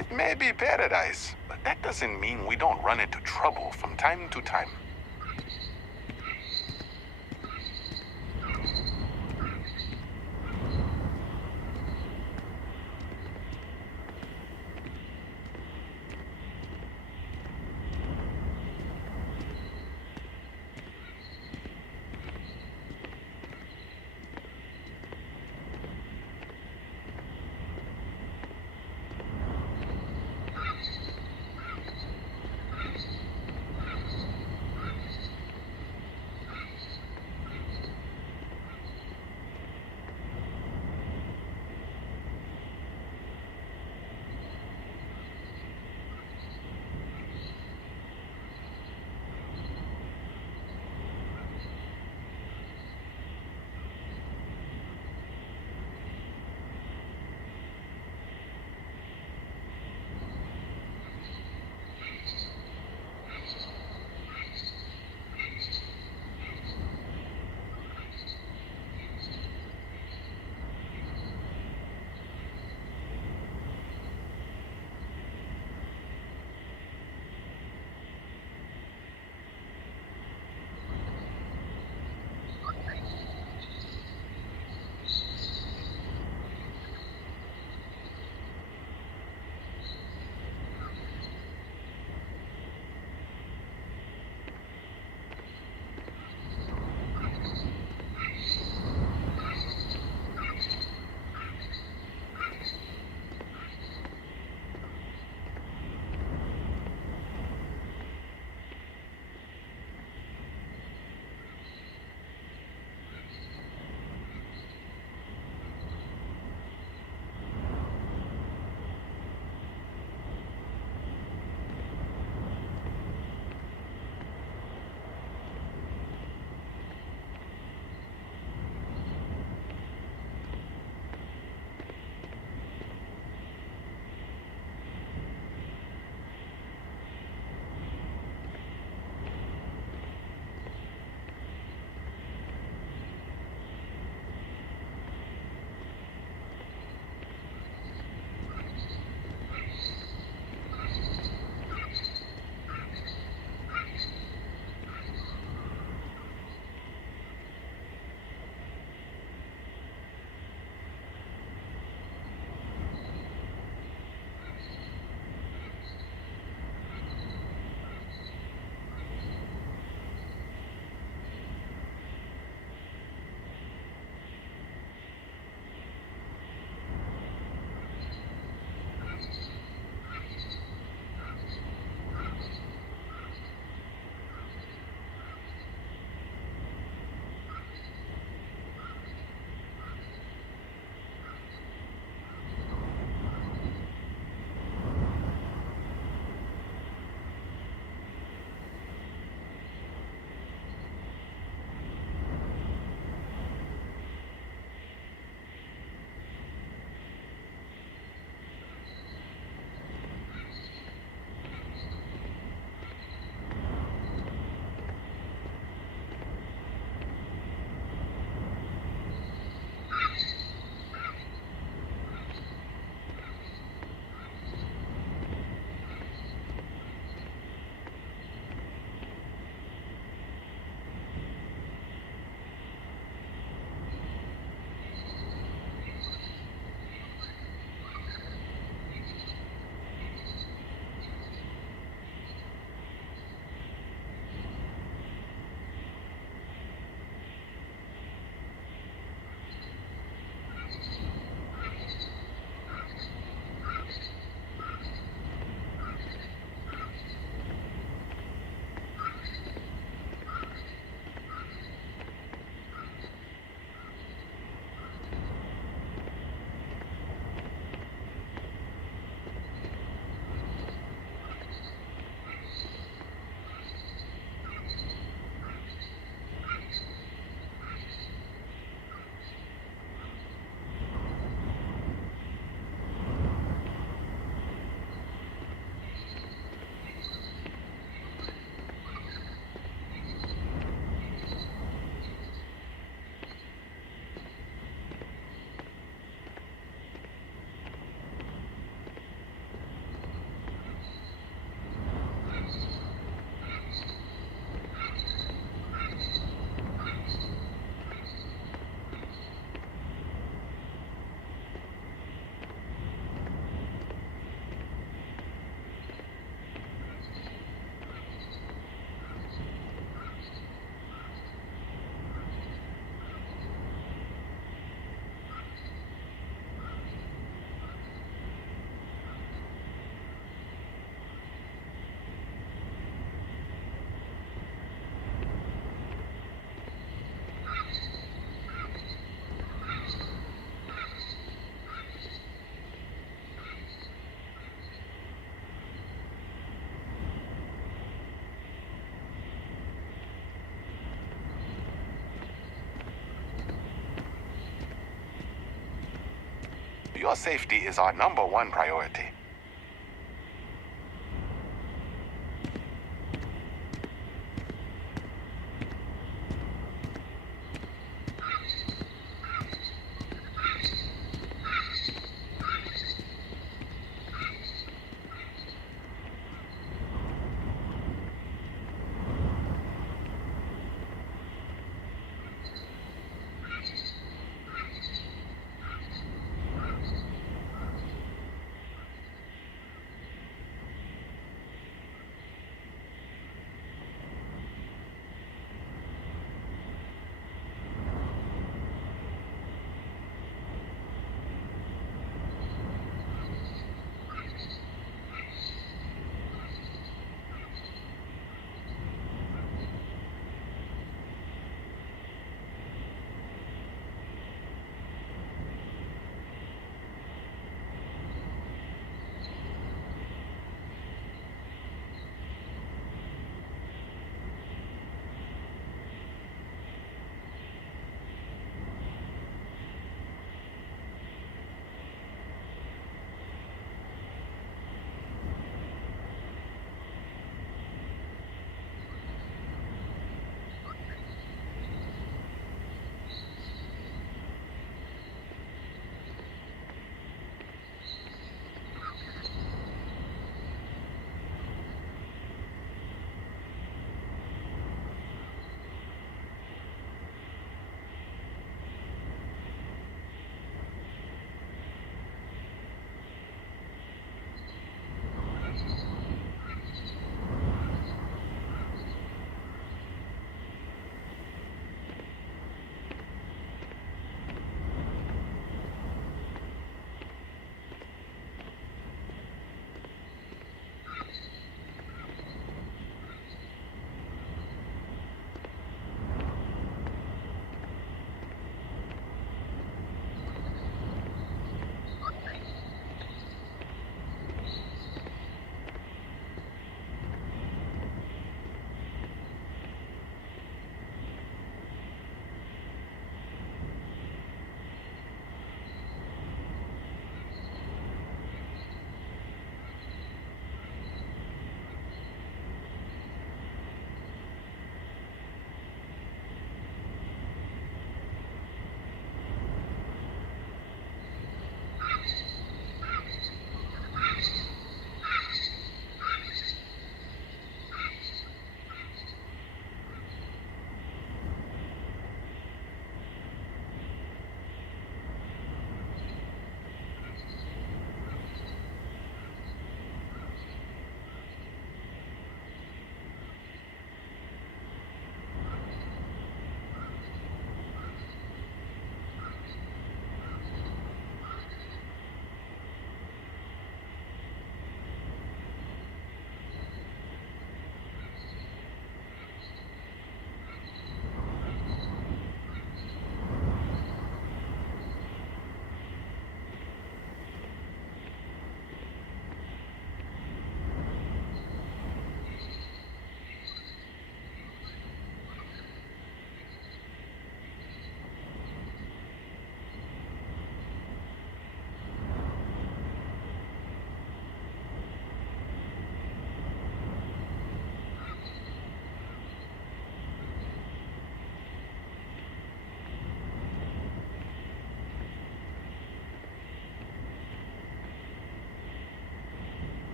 It may be paradise, but that doesn't mean we don't run into trouble from time to time. Your safety is our number one priority.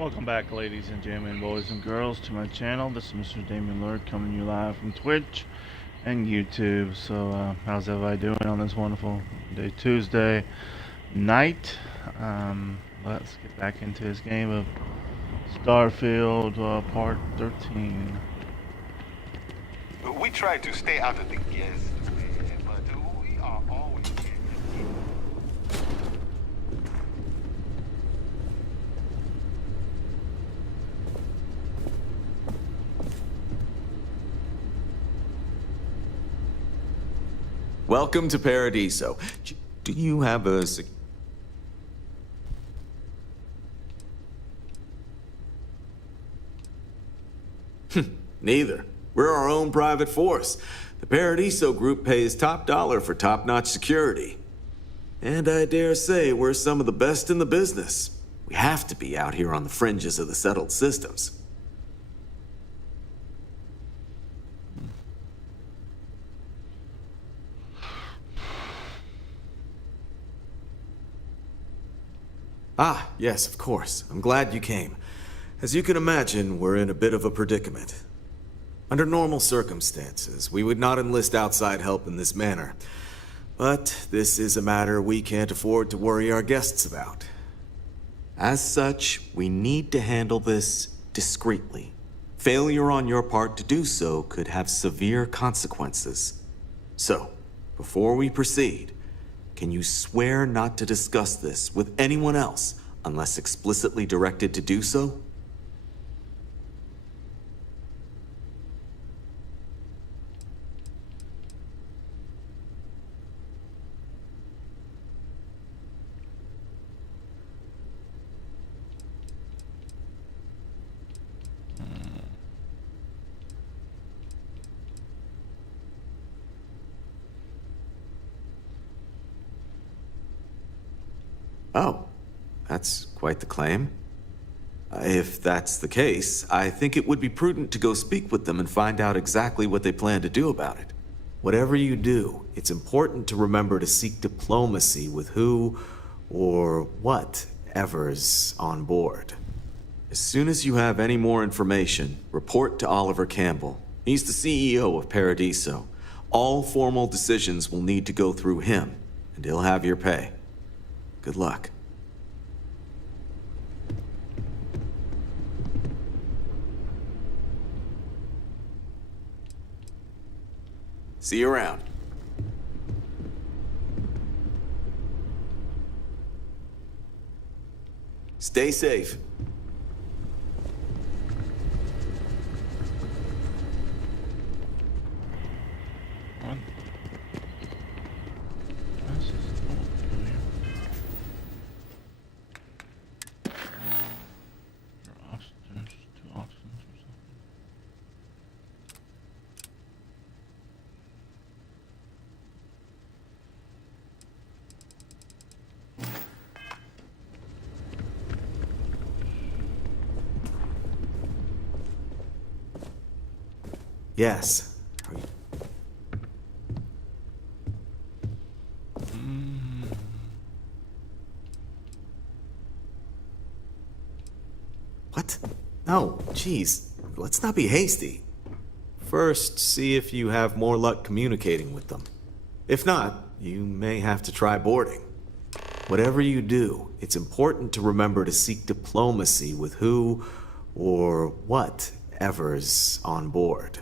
Welcome back, ladies and gentlemen, boys and girls, to my channel. This is Mr. Damien Lurk coming to you live from Twitch and YouTube. So, how's everybody doing on this wonderful day, Tuesday night? Let's get back into this game of Starfield Part 13. We try to stay out of the guests, but we are always here. Welcome to Paradiso. Do you have a Neither. We're our own private force. The Paradiso group pays top dollar for top-notch security. And I dare say we're some of the best in the business. We have to be out here on the fringes of the settled systems. Ah, yes, of course. I'm glad you came. As you can imagine, we're in a bit of a predicament. Under normal circumstances, we would not enlist outside help in this manner. But this is a matter we can't afford to worry our guests about. As such, we need to handle this discreetly. Failure on your part to do so could have severe consequences. So, before we proceed, can you swear not to discuss this with anyone else unless explicitly directed to do so? Oh, that's quite the claim. If that's the case, I think it would be prudent to go speak with them and find out exactly what they plan to do about it. Whatever you do, it's important to remember to seek diplomacy with who or whatever's on board. As soon as you have any more information, report to Oliver Campbell. He's the CEO of Paradiso. All formal decisions will need to go through him, and he'll have your pay. Good luck. See you around. Stay safe. Yes. What? No, jeez. Let's not be hasty. First, see if you have more luck communicating with them. If not, you may have to try boarding. Whatever you do, it's important to remember to seek diplomacy with who or whatever's on board.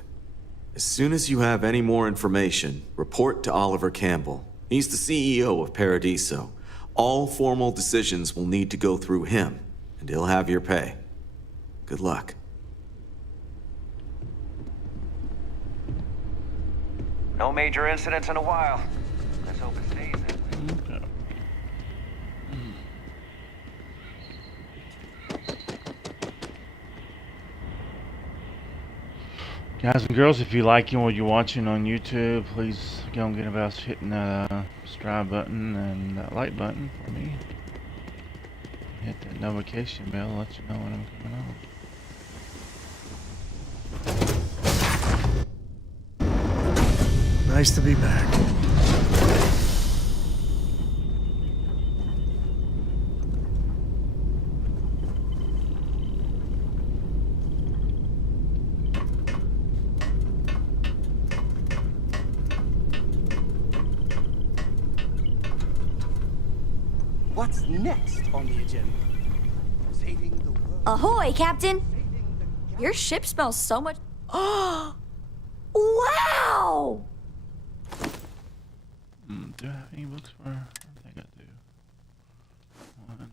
As soon as you have any more information, report to Oliver Campbell. He's the CEO of Paradiso. All formal decisions will need to go through him, and he'll have your pay. Good luck. No major incidents in a while. Let's hope it stays that way. Okay. Guys and girls, if you like what you're watching on YouTube, please don't get about hitting that subscribe button and that like button for me. Hit that notification bell to let you know when I'm coming on. Nice to be back. What's next on the agenda? Saving the world. Ahoy, Captain! Your ship smells so much. Oh! Wow! Do I have any books for her? I think I do. One.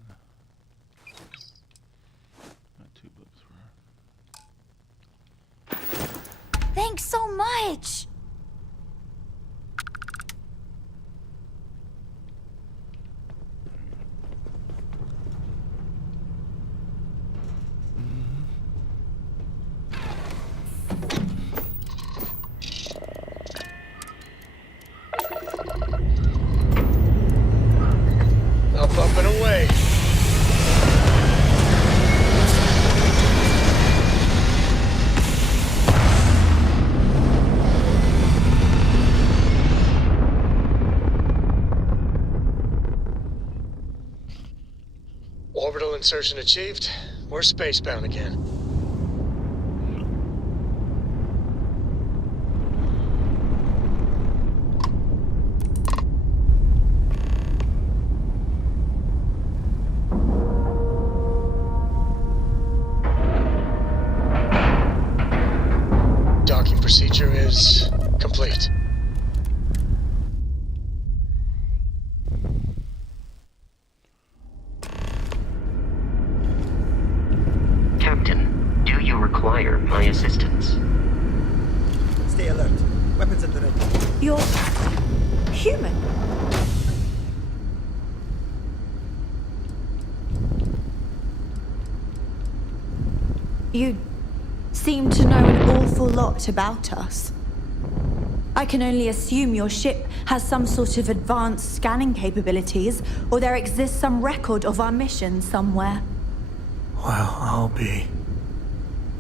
Got 2 books for her. Thanks so much! Up and away. Orbital insertion achieved. We're spacebound again. Docking procedure is complete. Captain, do you require my assistance? Stay alert. Weapons at the ready. You're human. You seem to know an awful lot about us. I can only assume your ship has some sort of advanced scanning capabilities, or there exists some record of our mission somewhere. Well, I'll be.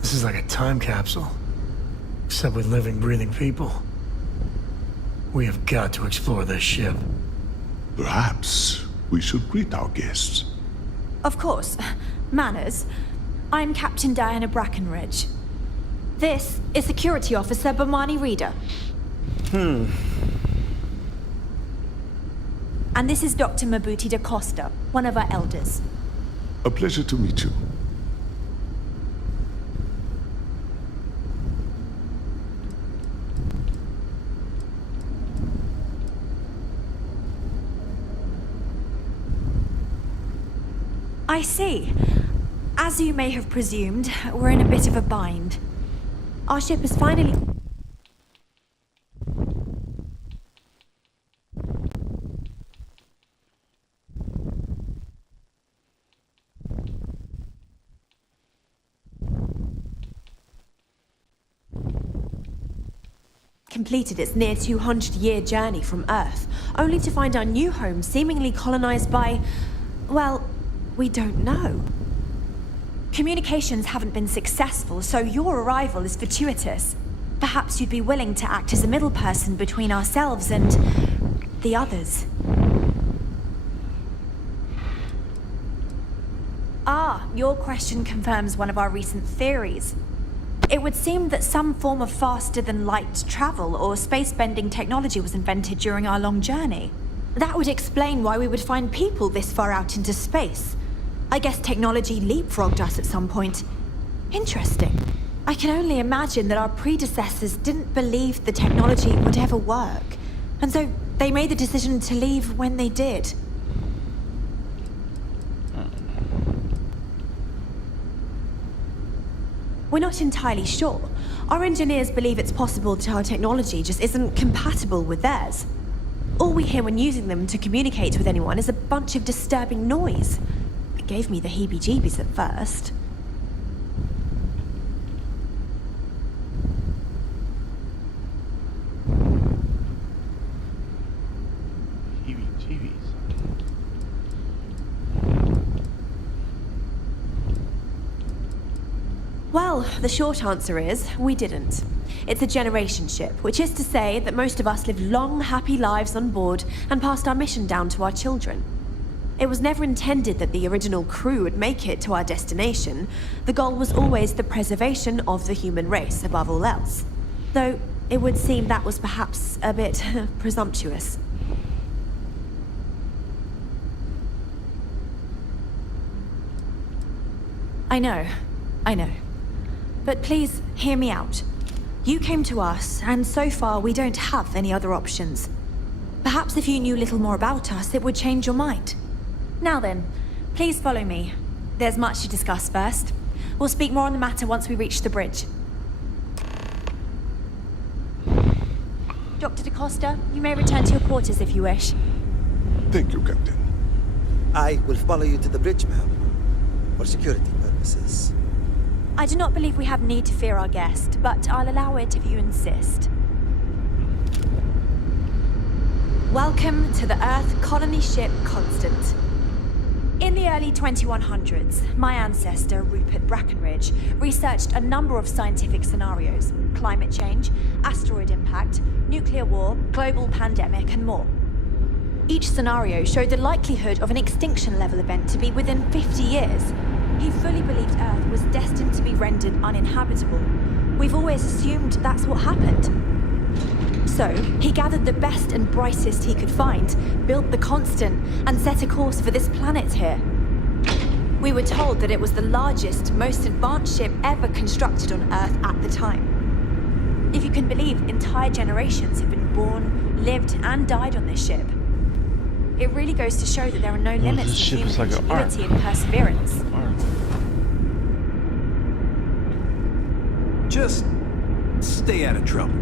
This is like a time capsule. Except with living, breathing people. We have got to explore this ship. Perhaps we should greet our guests. Of course. Manners. I'm Captain Diana Brackenridge. This is Security Officer Bomani Reader. And this is Dr. Mabuti da Costa, one of our elders. A pleasure to meet you. I see. As you may have presumed, we're in a bit of a bind. Our ship is finally... completed its near 200-year journey from Earth, only to find our new home seemingly colonized by... well, we don't know. Communications haven't been successful, so your arrival is fortuitous. Perhaps you'd be willing to act as a middle person between ourselves and... the others. Ah, your question confirms one of our recent theories. It would seem that some form of faster-than-light travel or space-bending technology was invented during our long journey. That would explain why we would find people this far out into space. I guess technology leapfrogged us at some point. Interesting. I can only imagine that our predecessors didn't believe the technology would ever work, and so they made the decision to leave when they did. We're not entirely sure. Our engineers believe it's possible that our technology just isn't compatible with theirs. All we hear when using them to communicate with anyone is a bunch of disturbing noise. It gave me the heebie-jeebies at first. Heebie-jeebies. Well, the short answer is, we didn't. It's a generation ship, which is to say that most of us lived long, happy lives on board and passed our mission down to our children. It was never intended that the original crew would make it to our destination. The goal was always the preservation of the human race above all else. Though, it would seem that was perhaps a bit presumptuous. I know. But please, hear me out. You came to us, and so far we don't have any other options. Perhaps if you knew little more about us, it would change your mind. Now then, please follow me. There's much to discuss first. We'll speak more on the matter once we reach the bridge. Dr. DaCosta, you may return to your quarters if you wish. Thank you, Captain. I will follow you to the bridge, ma'am. For security purposes. I do not believe we have need to fear our guest, but I'll allow it if you insist. Welcome to the Earth colony ship Constant. In the early 2100s, my ancestor, Rupert Brackenridge, researched a number of scientific scenarios: climate change, asteroid impact, nuclear war, global pandemic, and more. Each scenario showed the likelihood of an extinction-level event to be within 50 years. He fully believed Earth was destined to be rendered uninhabitable. We've always assumed that's what happened. So, he gathered the best and brightest he could find, built the Constant, and set a course for this planet here. We were told that it was the largest, most advanced ship ever constructed on Earth at the time. If you can believe, entire generations have been born, lived, and died on this ship. It really goes to show that there are no limits to human ingenuity and perseverance. Just stay out of trouble.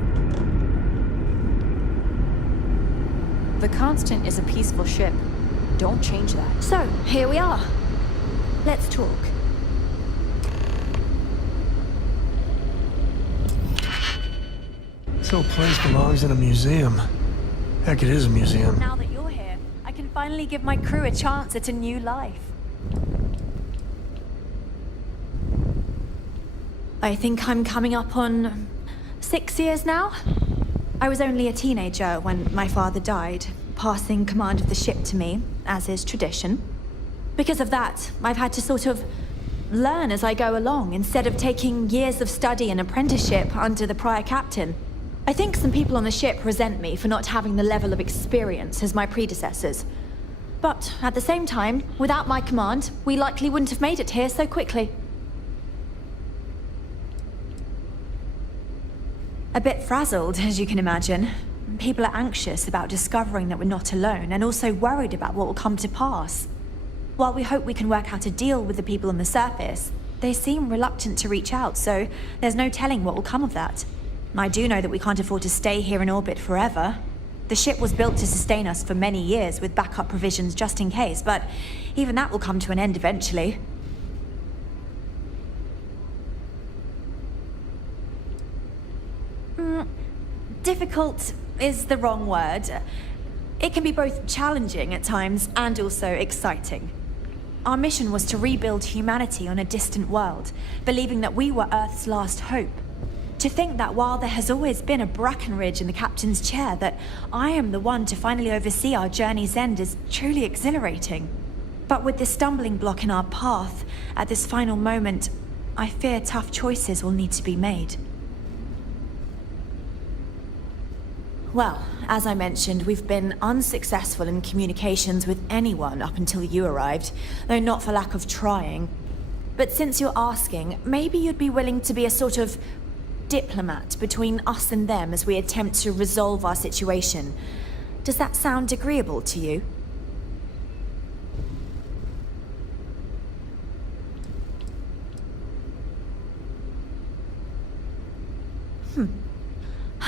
The Constant is a peaceful ship. Don't change that. So, here we are. Let's talk. This whole place belongs in a museum. Heck, it is a museum. Now that you're here, I can finally give my crew a chance at a new life. I think I'm coming up on 6 years now. I was only a teenager when my father died, passing command of the ship to me, as is tradition. Because of that, I've had to sort of learn as I go along, instead of taking years of study and apprenticeship under the prior captain. I think some people on the ship resent me for not having the level of experience as my predecessors. But at the same time, without my command, we likely wouldn't have made it here so quickly. A bit frazzled, as you can imagine. People are anxious about discovering that we're not alone, and also worried about what will come to pass. While we hope we can work out a deal with the people on the surface, they seem reluctant to reach out, so there's no telling what will come of that. I do know that we can't afford to stay here in orbit forever. The ship was built to sustain us for many years with backup provisions just in case, but even that will come to an end eventually. Difficult is the wrong word. It can be both challenging at times and also exciting. Our mission was to rebuild humanity on a distant world, believing that we were Earth's last hope. To think that while there has always been a Brackenridge in the captain's chair, that I am the one to finally oversee our journey's end is truly exhilarating. But with this stumbling block in our path, at this final moment, I fear tough choices will need to be made. Well, as I mentioned, we've been unsuccessful in communications with anyone up until you arrived, though not for lack of trying. But since you're asking, maybe you'd be willing to be a sort of diplomat between us and them as we attempt to resolve our situation. Does that sound agreeable to you?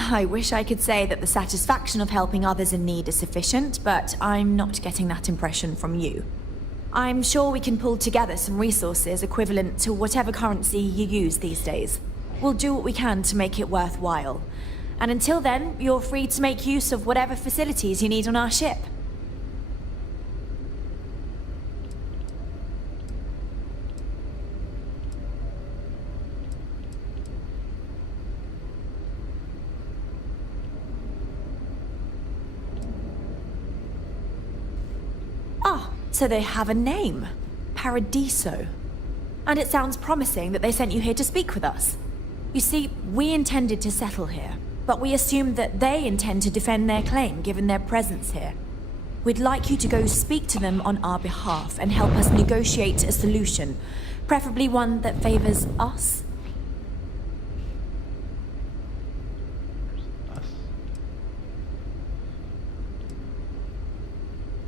I wish I could say that the satisfaction of helping others in need is sufficient, but I'm not getting that impression from you. I'm sure we can pull together some resources equivalent to whatever currency you use these days. We'll do what we can to make it worthwhile. And until then, you're free to make use of whatever facilities you need on our ship. So they have a name. Paradiso. And it sounds promising that they sent you here to speak with us. You see, we intended to settle here, but we assumed that they intend to defend their claim given their presence here. We'd like you to go speak to them on our behalf and help us negotiate a solution. Preferably one that favors us.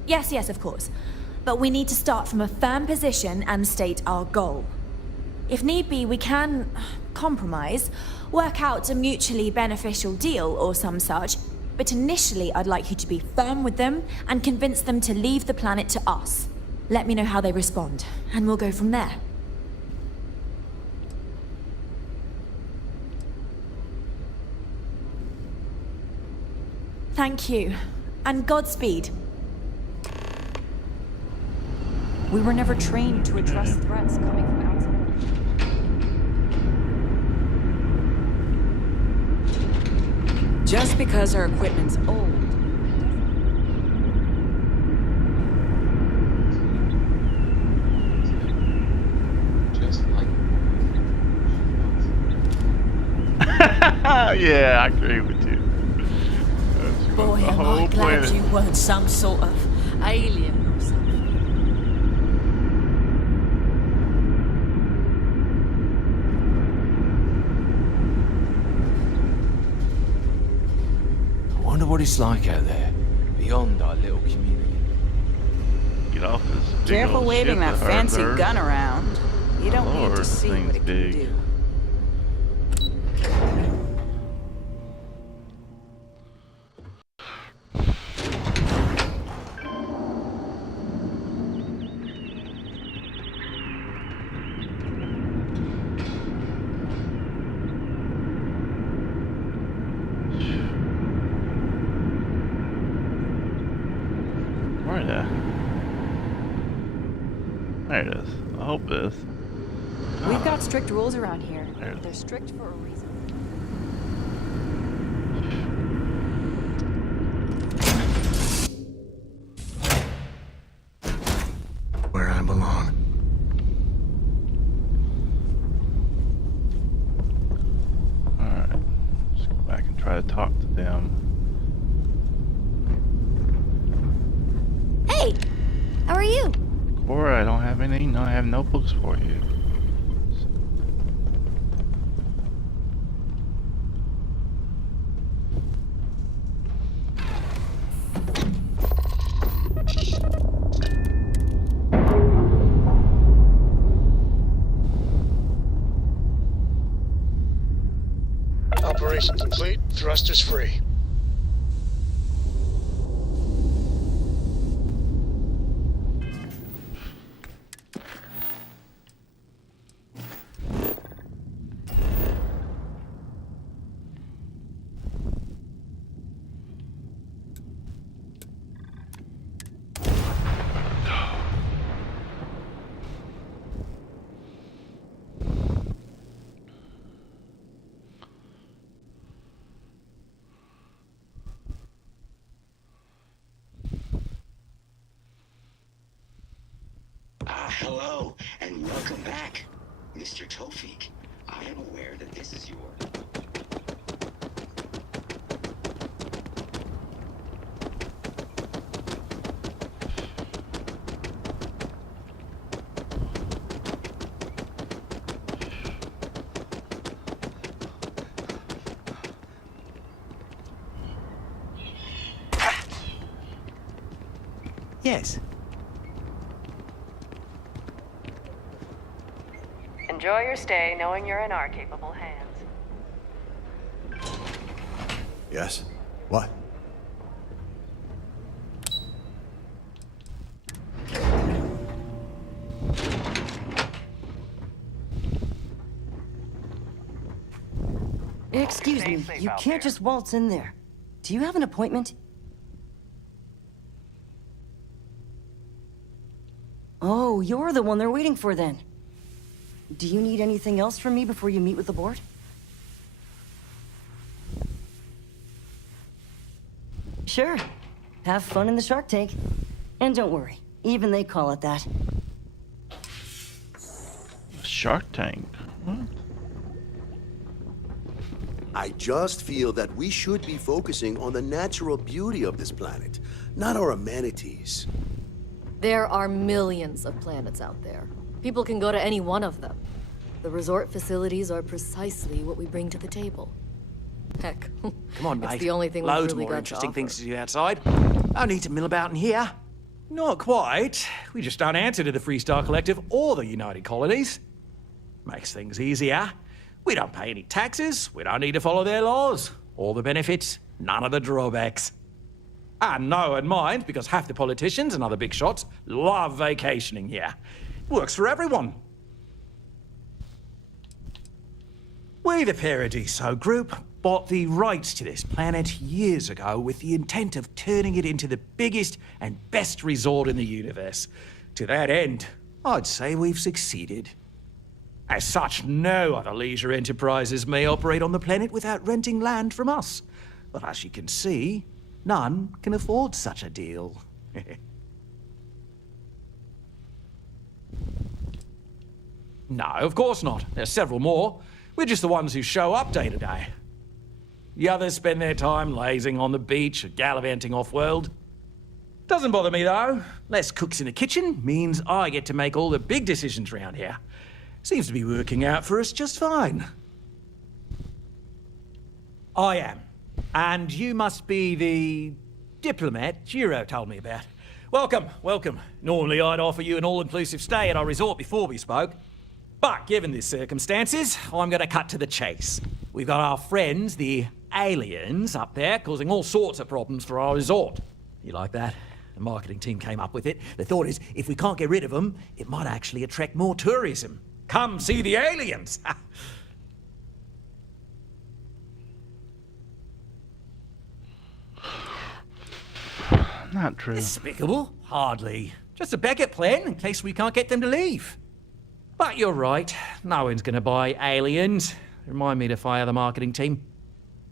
Yes, of course. But we need to start from a firm position and state our goal. If need be, we can compromise, work out a mutually beneficial deal or some such, but initially I'd like you to be firm with them and convince them to leave the planet to us. Let me know how they respond, and we'll go from there. Thank you, and Godspeed. We were never trained to address threats coming from outside. Just because our equipment's old. Just like... Yeah, I agree with you. Boy, am I glad you weren't some sort of alien or something. I wonder what it's like out there, beyond our little community. Get off this big Careful old waving ship that hurt fancy her. gun around. You don't need Lord, to this see thing's what it big. can do. Where is that? There it is. I hope this. We've got strict rules around here. There it is. They're strict for a reason. Where I belong. Alright. Just go back and try to talk to them. Hey! How are you? Cora, I don't have any. No, I have notebooks for you. Operation complete. Thrusters free. Hello, and welcome back, Mr. Tofik. I am aware that this is your... Yes. Enjoy your stay, knowing you're in our capable hands. Yes? What? Excuse me, you can't just waltz in there. Do you have an appointment? Oh, you're the one they're waiting for then. Do you need anything else from me before you meet with the board? Sure. Have fun in the Shark Tank. And don't worry, even they call it that. Shark Tank? What? I just feel that we should be focusing on the natural beauty of this planet, not our amenities. There are millions of planets out there. People can go to any one of them. The resort facilities are precisely what we bring to the table. Heck, Come on, mate. it's the only thing we've Loads really more got interesting to things to do outside. No need to mill about in here. Not quite. We just don't answer to the Freestar Collective or the United Colonies. Makes things easier. We don't pay any taxes. We don't need to follow their laws. All the benefits, none of the drawbacks. And no one minds because half the politicians and other big shots love vacationing here. Works for everyone. We, the Paradiso Group, bought the rights to this planet years ago with the intent of turning it into the biggest and best resort in the universe. To that end, I'd say we've succeeded. As such, no other leisure enterprises may operate on the planet without renting land from us. But as you can see, none can afford such a deal. No, of course not. There's several more. We're just the ones who show up day to day. The others spend their time lazing on the beach or gallivanting off-world. Doesn't bother me, though. Less cooks in the kitchen means I get to make all the big decisions around here. Seems to be working out for us just fine. I am. And you must be the diplomat Jiro told me about. Welcome, welcome. Normally I'd offer you an all-inclusive stay at our resort before we spoke. But given the circumstances, I'm going to cut to the chase. We've got our friends, the aliens, up there causing all sorts of problems for our resort. You like that? The marketing team came up with it. The thought is, if we can't get rid of them, it might actually attract more tourism. Come see the aliens! Not true. Despicable? Hardly. Just a backup plan in case we can't get them to leave. But you're right. No one's going to buy aliens. Remind me to fire the marketing team.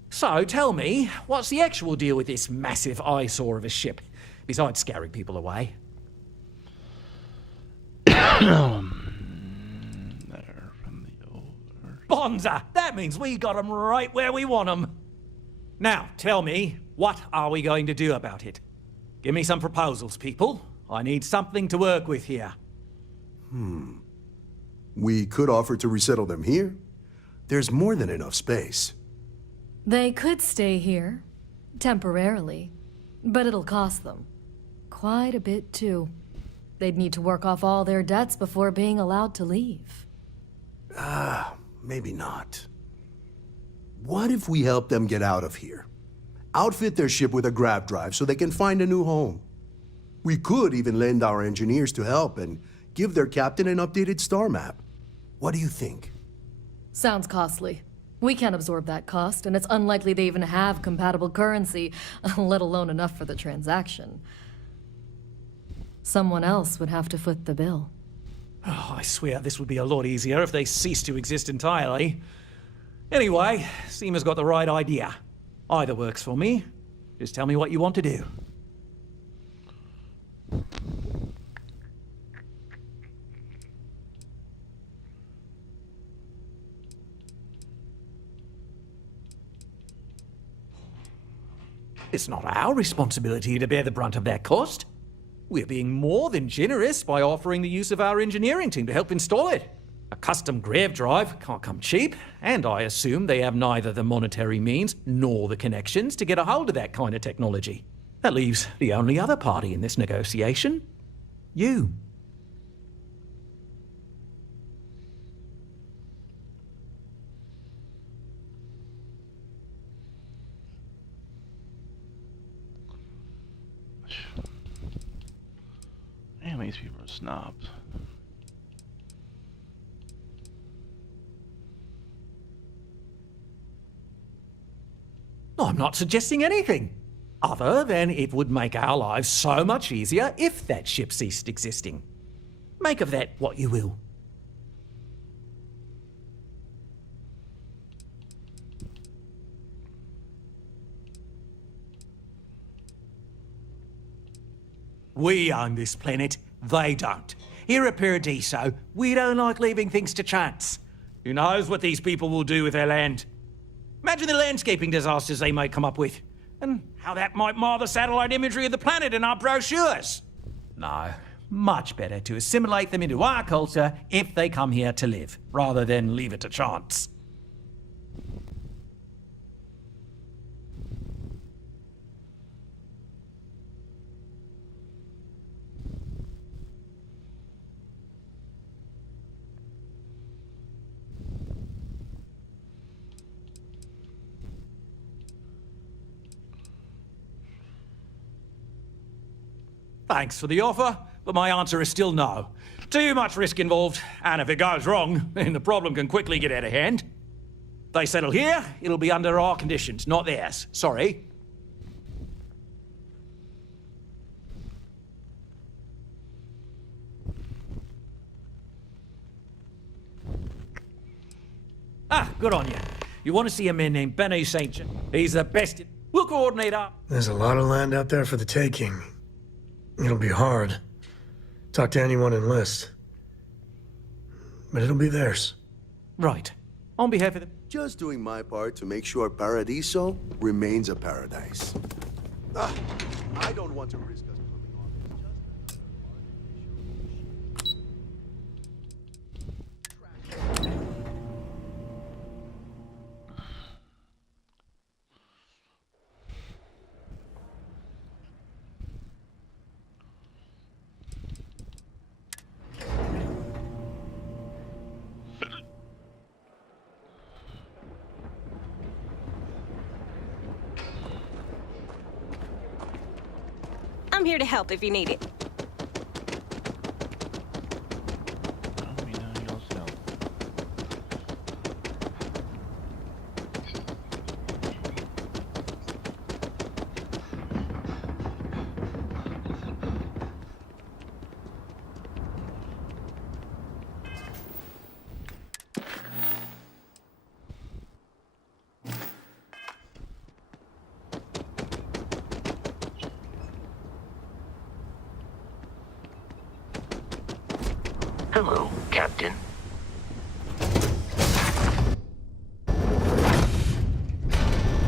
So, tell me, what's the actual deal with this massive eyesore of a ship, besides scaring people away? Bonza! That means we got them right where we want them. Now, tell me, what are we going to do about it? Give me some proposals, people. I need something to work with here. We could offer to resettle them here. There's more than enough space. They could stay here, temporarily, but it'll cost them. Quite a bit, too. They'd need to work off all their debts before being allowed to leave. Maybe not. What if we help them get out of here? Outfit their ship with a grav drive so they can find a new home. We could even lend our engineers to help and give their captain an updated star map. What do you think? Sounds costly. We can't absorb that cost, and it's unlikely they even have compatible currency, let alone enough for the transaction. Someone else would have to foot the bill. Oh, I swear this would be a lot easier if they ceased to exist entirely. Anyway, Seema's got the right idea. Either works for me. Just tell me what you want to do. It's not our responsibility to bear the brunt of that cost. We're being more than generous by offering the use of our engineering team to help install it. A custom grav drive can't come cheap, and I assume they have neither the monetary means nor the connections to get a hold of that kind of technology. That leaves the only other party in this negotiation. You. Damn, these people are snobs. I'm not suggesting anything, other than it would make our lives so much easier if that ship ceased existing. Make of that what you will. We own this planet, they don't. Here at Paradiso, we don't like leaving things to chance. Who knows what these people will do with their land? Imagine the landscaping disasters they might come up with, and how that might mar the satellite imagery of the planet in our brochures. No, much better to assimilate them into our culture if they come here to live, rather than leave it to chance. Thanks for the offer, but my answer is still no. Too much risk involved, and if it goes wrong, then the problem can quickly get out of hand. They settle here, it'll be under our conditions, not theirs. Sorry. Ah, good on you. You want to see a man named Benny St. John? He's the best. We'll coordinate up. There's a lot of land out there for the taking. It'll be hard. Talk to anyone enlist. But it'll be theirs. Right. On behalf of the... Just doing my part to make sure Paradiso remains a paradise. I don't want to risk us putting on I'm here to help if you need it. Hello, Captain.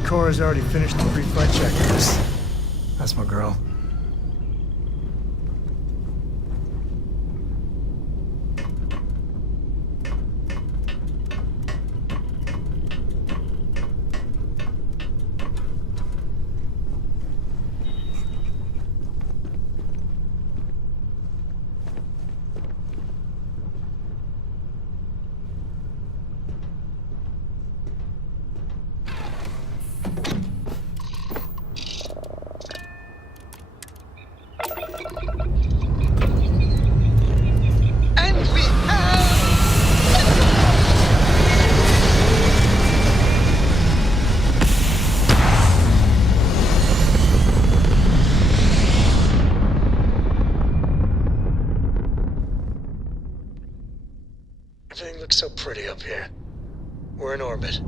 Cora's already finished the pre-flight checklist. That's my girl. Everything looks so pretty up here. We're in orbit.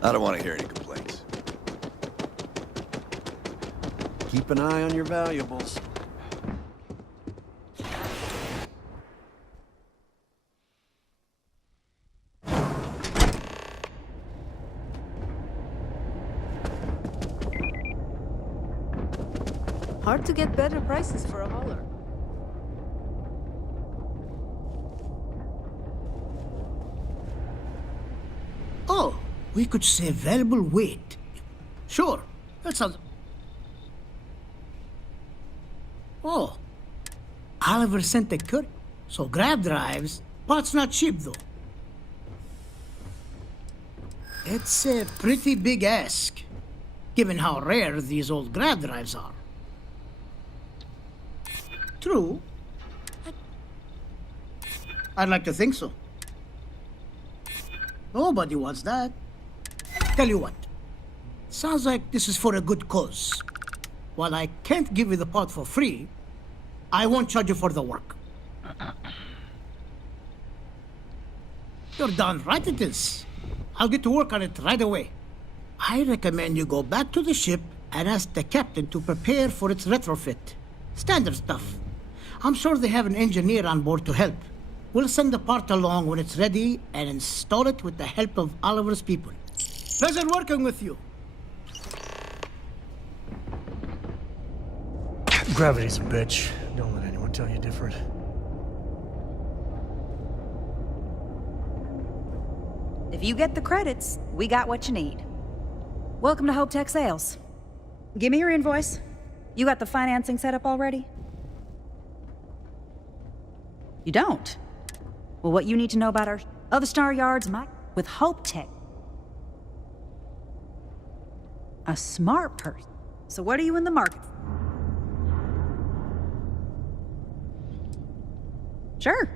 I don't want to hear any complaints. Keep an eye on your valuables. Hard to get better prices for a hauler. Oh, we could save valuable weight. Sure, that sounds... Oh, Oliver sent a courier. So grab drives, part's not cheap though. It's a pretty big ask, given how rare these old grab drives are. True. I'd like to think so. Nobody wants that. Tell you what. Sounds like this is for a good cause. While I can't give you the part for free, I won't charge you for the work. You're done right it is. I'll get to work on it right away. I recommend you go back to the ship and ask the captain to prepare for its retrofit. Standard stuff. I'm sure they have an engineer on board to help. We'll send the part along when it's ready and install it with the help of Oliver's people. Pleasure working with you. Gravity's a bitch. Don't let anyone tell you different. If you get the credits, we got what you need. Welcome to Hope Tech Sales. Give me your invoice. You got the financing set up already? You don't? Well, what you need to know about our other Star Yards might with Hope Tech. A smart person. So what are you in the market for? Sure.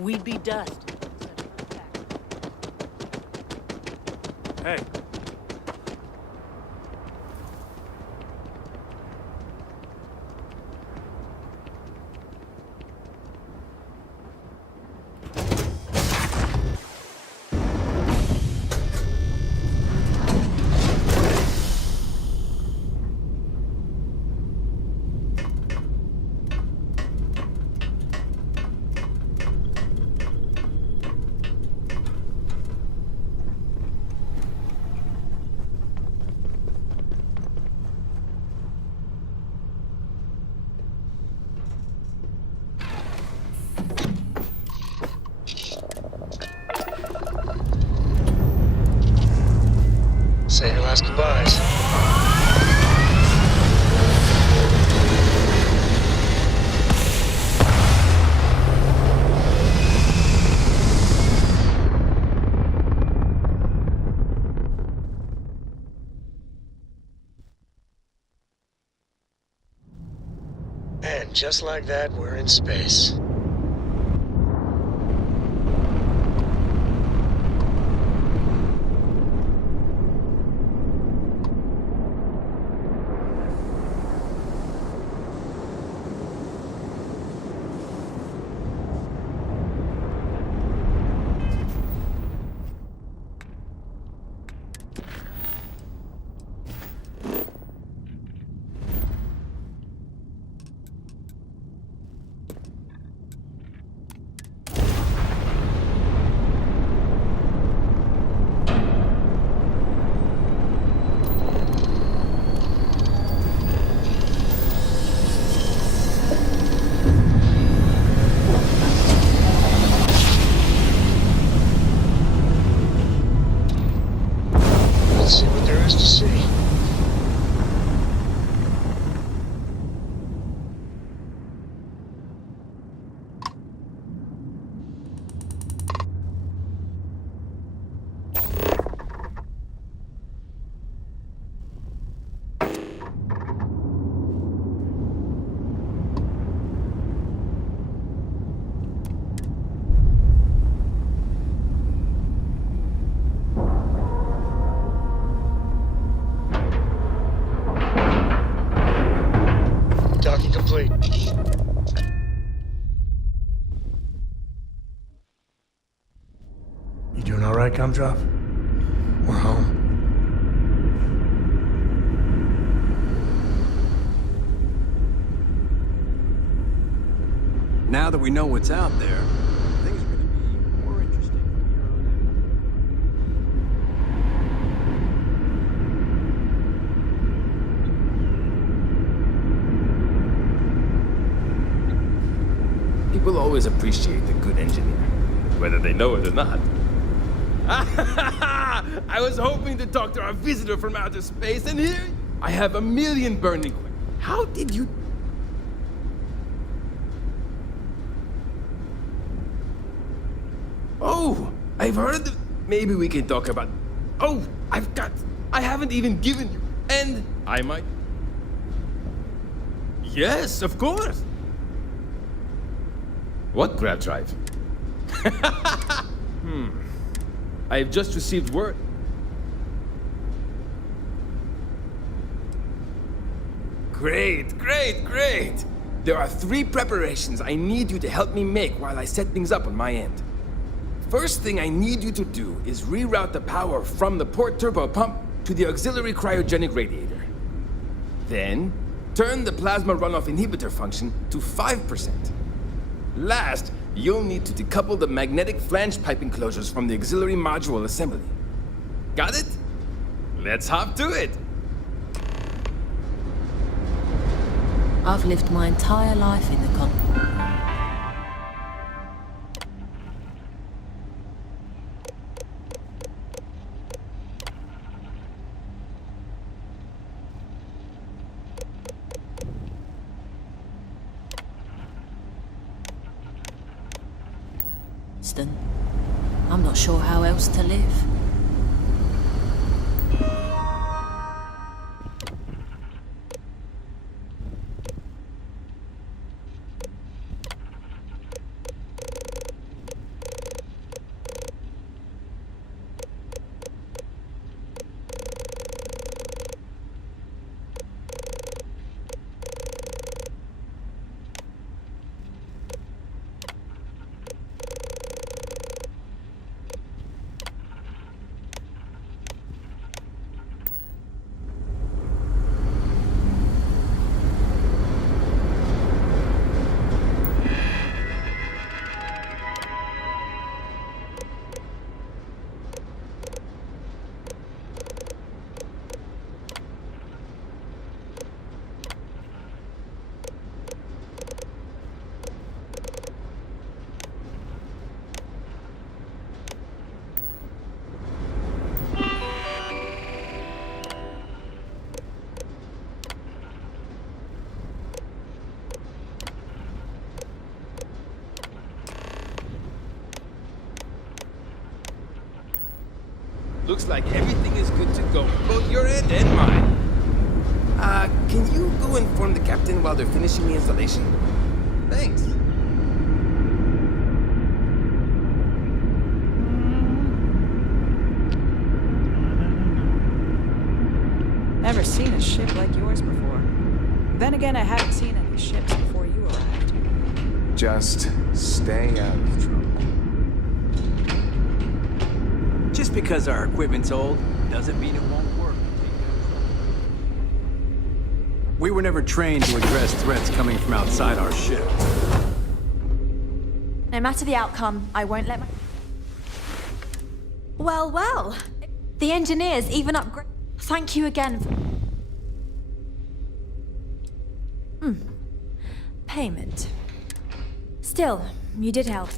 We'd be dust. Hey. Say your last goodbyes. And just like that, we're in space. all right, Gumdrop? We're home. Now that we know what's out there, things are going to be more interesting from here on People always appreciate a good engineer, whether they know it or not. I was hoping to talk to our visitor from outer space, and here I have a million burning questions. How did you... Oh, I've heard... Maybe we can talk about... Oh, I haven't even given you... And I might... Yes, of course. What grab drive? I've just received word. Great. There are 3 preparations I need you to help me make while I set things up on my end. First thing I need you to do is reroute the power from the port turbo pump to the auxiliary cryogenic radiator. Then, turn the plasma runoff inhibitor function to 5%. Last, you'll need to decouple the magnetic flange pipe enclosures from the auxiliary module assembly. Got it? Let's hop to it! I've lived my entire life in the con. I'm not sure how else to live. Looks like everything is good to go, both your end and mine. Can you go inform the captain while they're finishing the installation? Thanks. Never seen a ship like yours before. Then again, I haven't seen any ships before you arrived. Just stay out of trouble. Just because our equipment's old doesn't mean it won't work. We were never trained to address threats coming from outside our ship. No matter the outcome, I won't let my... Well. The engineers even upgrade... Thank you again for... Payment. Still, you did help.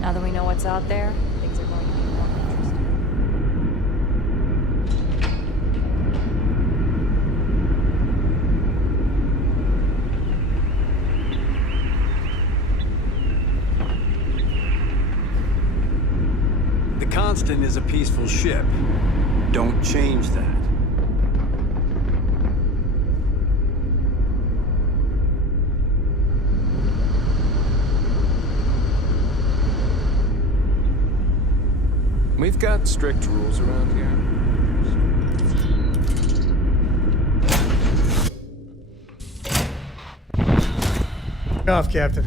Now that we know what's out there, things are going to be more interesting. The Constant is a peaceful ship. Don't change that. We've got strict rules around here. Off, Captain.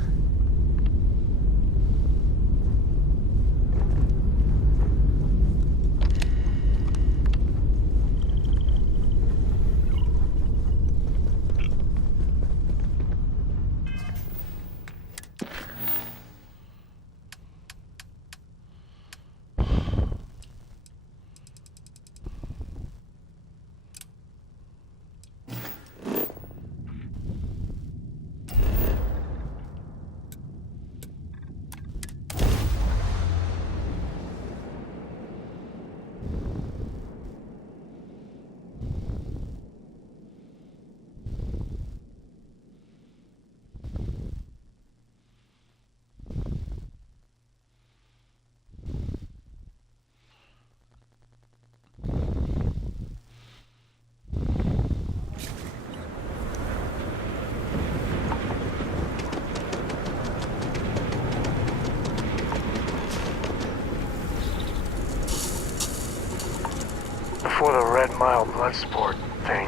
Before the Red Mile blood sport thing,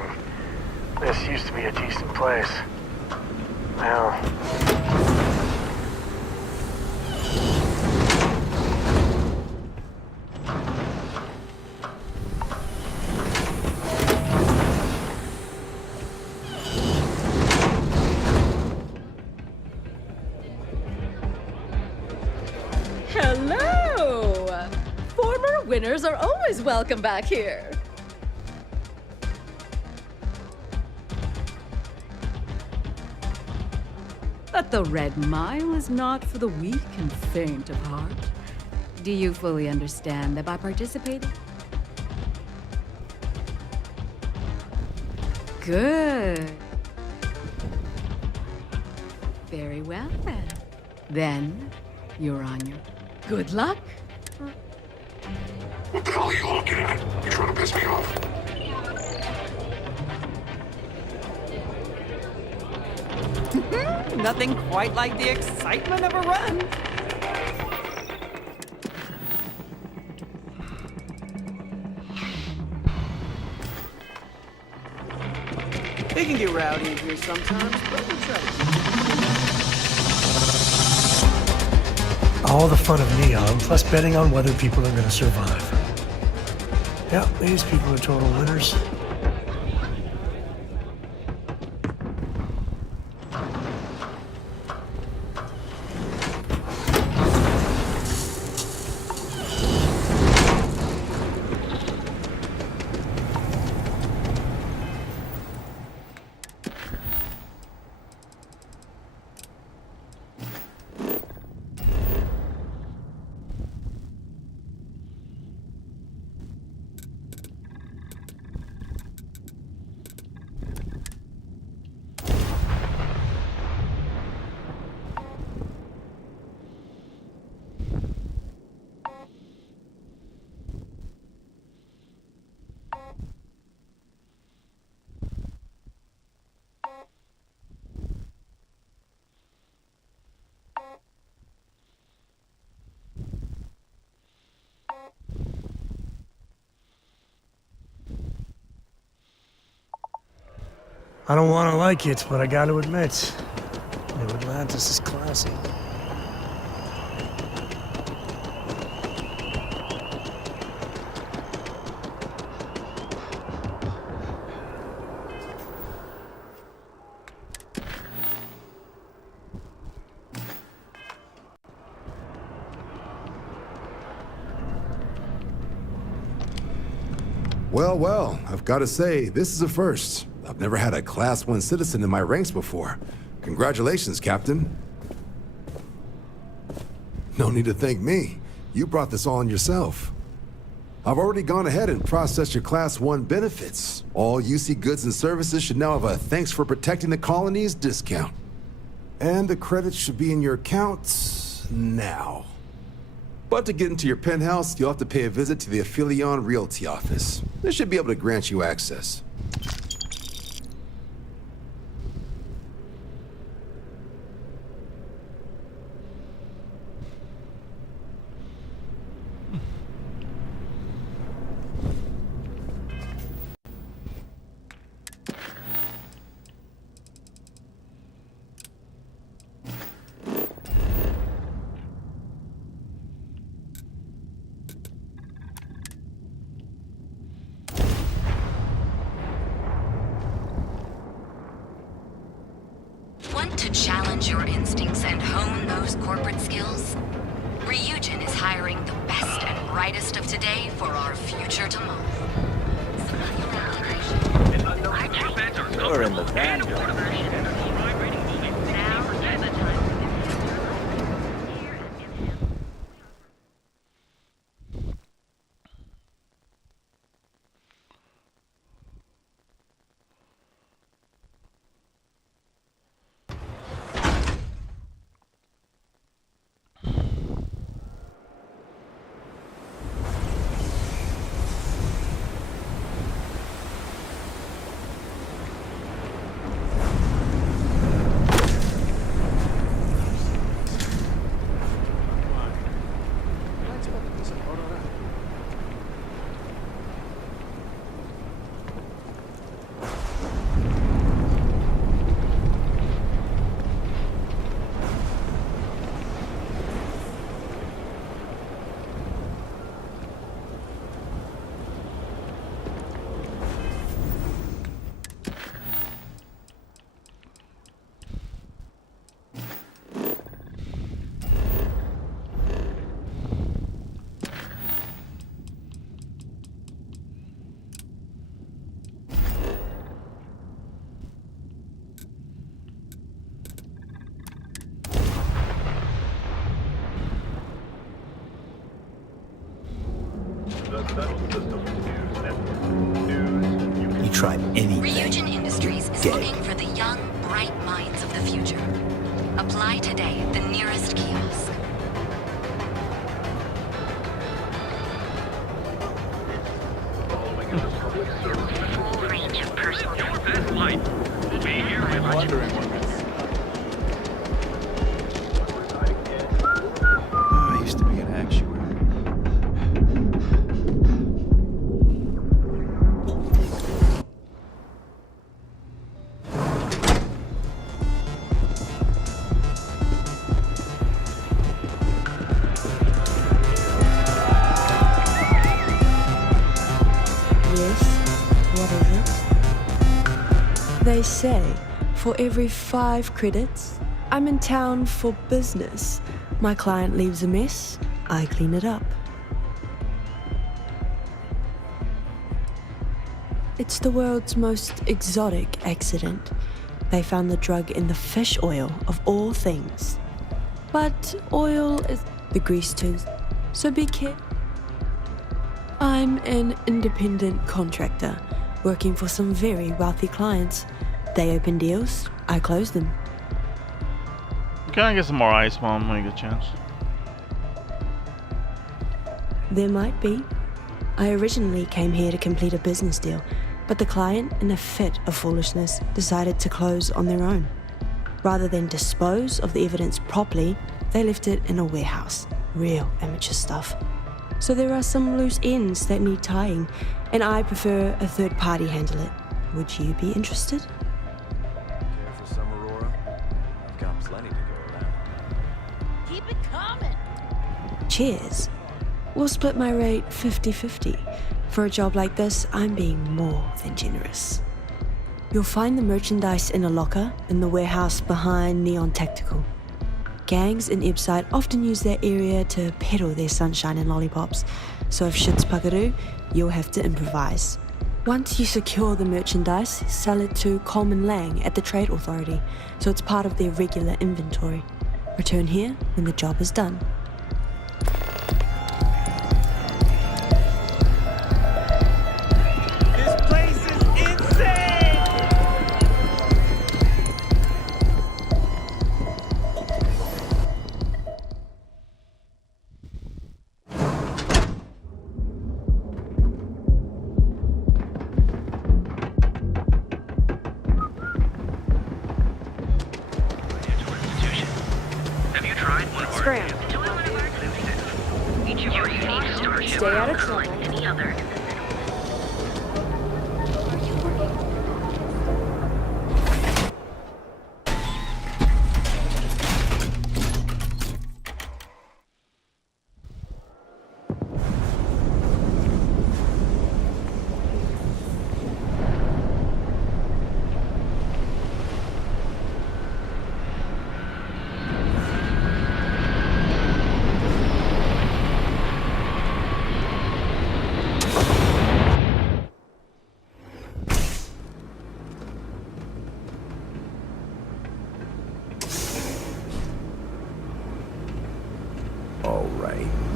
this used to be a decent place. Well... Hello! Former winners are always welcome back here. But the Red Mile is not for the weak and faint of heart. Do you fully understand that by participating? Good. Very well then. Then, you're on your good luck. What the hell are you looking at? You're trying to piss me off. Nothing quite like the excitement of a run. It can get rowdy in here sometimes, but we'll try to All the fun of Neon, plus betting on whether people are gonna survive. Yeah, these people are total winners. I don't want to like it, but I got to admit, New Atlantis is classy. Well, I've got to say, this is a first. I've never had a Class 1 citizen in my ranks before. Congratulations, Captain. No need to thank me. You brought this on yourself. I've already gone ahead and processed your Class 1 benefits. All UC goods and services should now have a thanks for protecting the colonies discount. And the credits should be in your accounts now. But to get into your penthouse, you'll have to pay a visit to the Aphelion Realty office. They should be able to grant you access. to challenge your instincts and hone those corporate skills? Ryujin is hiring the best and brightest of today for our future tomorrow. You're in the vanguard. You tried anything. Ryujin Industries is Dead. looking for the young, bright minds of the future. Apply today at the nearest kiosk. Full range of personal transport. We'll be here in Wondering what I used to be an actuary. They say, for every 5 credits, I'm in town for business. My client leaves a mess, I clean it up. It's the world's most exotic accident. They found the drug in the fish oil of all things. But oil is the grease tooth, so be careful. I'm an independent contractor, working for some very wealthy clients. They open deals, I close them. Can I get some more ice, Mom, when you get a chance? There might be. I originally came here to complete a business deal, but the client, in a fit of foolishness, decided to close on their own. Rather than dispose of the evidence properly, they left it in a warehouse. Real amateur stuff. So there are some loose ends that need tying, and I prefer a third party handle it. Would you be interested? Care for some Aurora? I've got plenty to go around. Keep it coming. Cheers. We'll split my rate 50-50. For a job like this, I'm being more than generous. You'll find the merchandise in a locker in the warehouse behind Neon Tactical. Gangs in Ebside often use that area to peddle their sunshine and lollipops, so if shit's puckaroo, you'll have to improvise. Once you secure the merchandise, sell it to Coleman Lang at the Trade Authority, so it's part of their regular inventory. Return here when the job is done. This place is insane! Have you tried one of our Scram. Each of our unique Starship Stay out of models, trouble. like any other.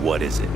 What is it?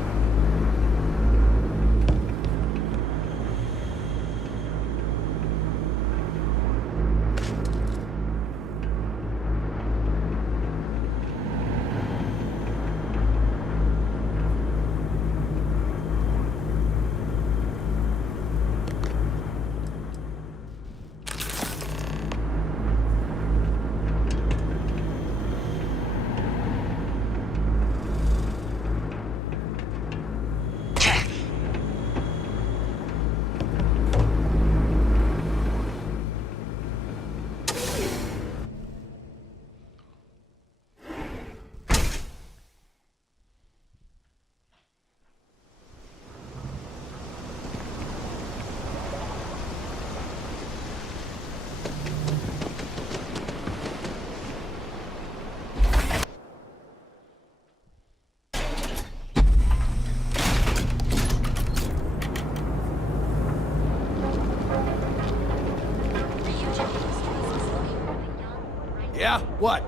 Yeah? What?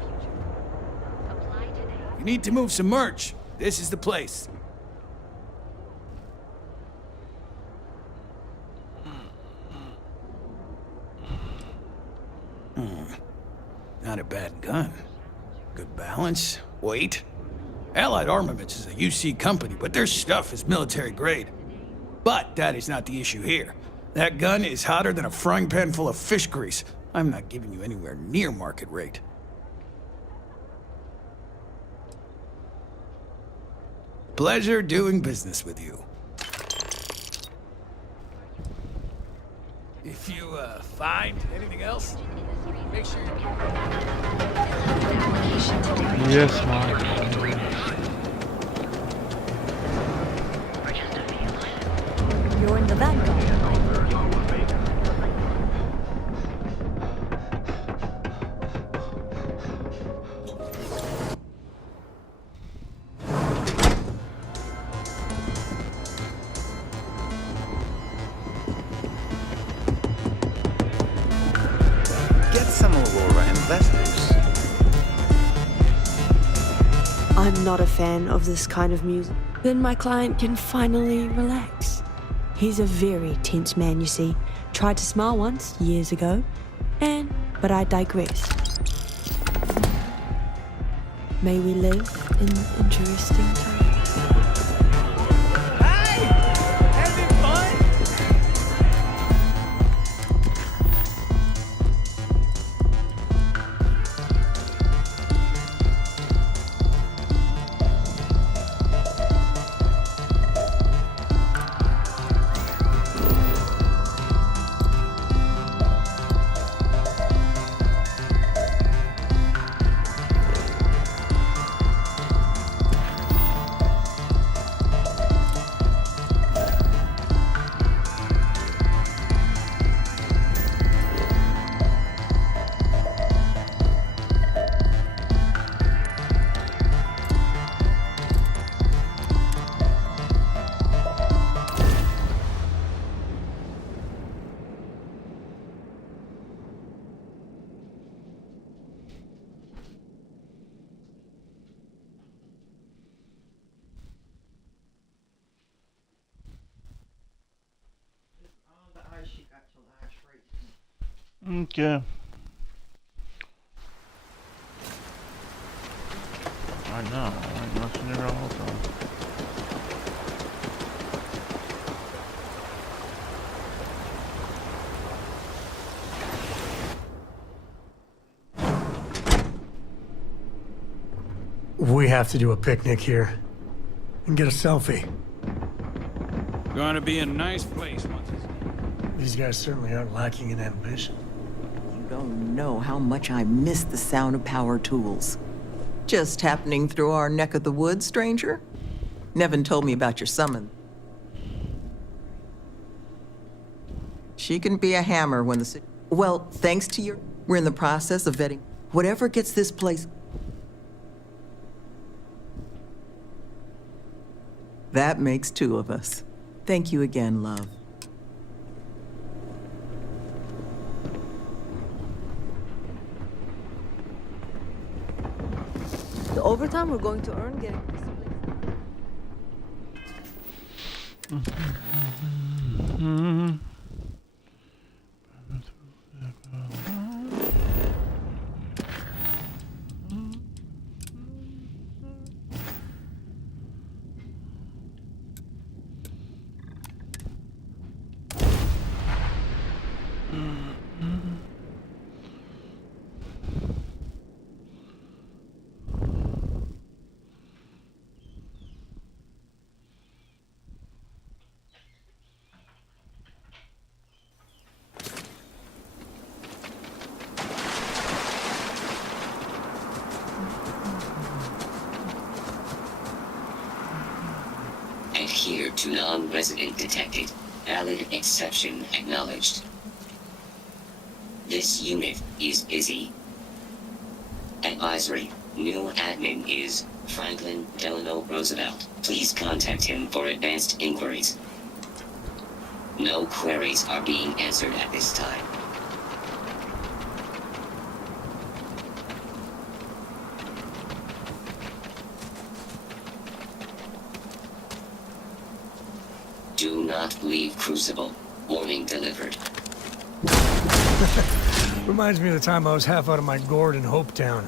You need to move some merch. This is the place. Not a bad gun. Good balance, weight. Allied Armaments is a UC company, but their stuff is military grade. But that is not the issue here. That gun is hotter than a frying pan full of fish grease. I'm not giving you anywhere near market rate. Pleasure doing business with you. If you, find anything else, make sure you... Yes, Mom. You're in the Vanguard. Get some Aurora investors. I'm not a fan of this kind of music. Then my client can finally relax. He's a very tense man, you see. Tried to smile once, years ago. But I digress. May we live in interesting times. Okay. I know, I'm rushing it all the time. We have to do a picnic here. And get a selfie. Gonna be a nice place once it's... These guys certainly aren't lacking in ambition. You don't know how much I miss the sound of power tools. Just happening through our neck of the woods, stranger? Nevin told me about your summon. She can be a hammer when the... Well, thanks to your... We're in the process of vetting whatever gets this place... That makes two of us. Thank you again, love. The overtime we're going to earn getting... Adhere to non-resident detected. Valid exception acknowledged. This unit is busy. Advisory. New admin is Franklin Delano Roosevelt. Please contact him for advanced inquiries. No queries are being answered at this time. Do not leave Crucible. Warning delivered. Reminds me of the time I was half out of my gourd in Hopetown.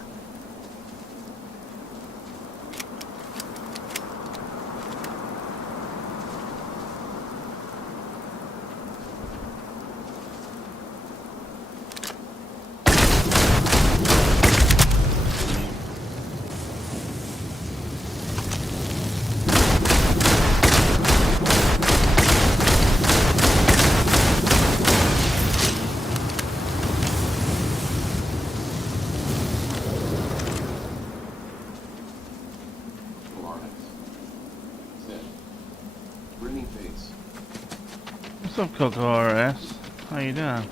What's up, Coco RS? How you doing?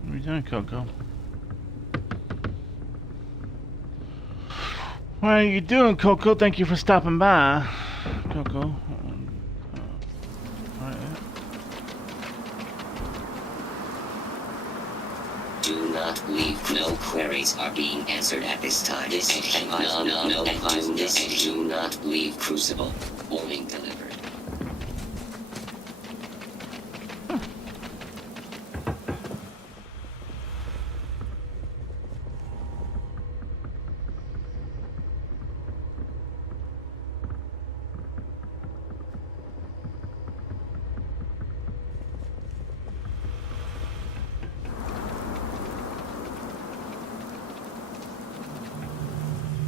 What are you doing, Coco? What are you doing, Coco? Thank you for stopping by, Coco. Do not leave. No queries are being answered at this time. Do not leave Crucible. Warning delivered.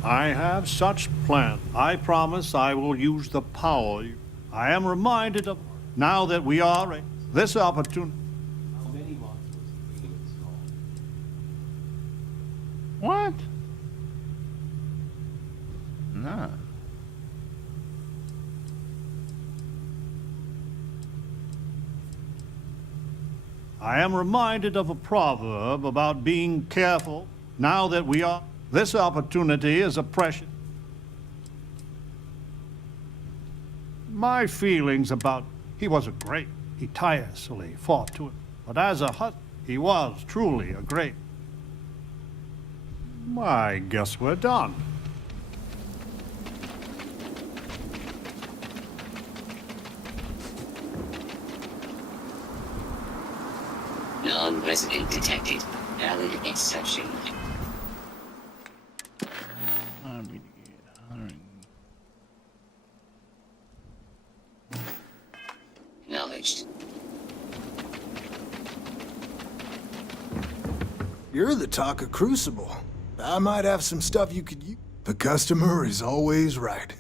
I have such plan. I promise I will use the power. I am reminded of, now that we are at this opportunity. What? No. I am reminded of a proverb about being careful. Now that we are, this opportunity is a precious. My feelings about, he was a great, he tirelessly fought to it. But as a husband, he was truly a great. I guess we're done. Non-resident detected. Valid exception. Acknowledged. You're the talk of Crucible. I might have some stuff you could use. The customer is always right.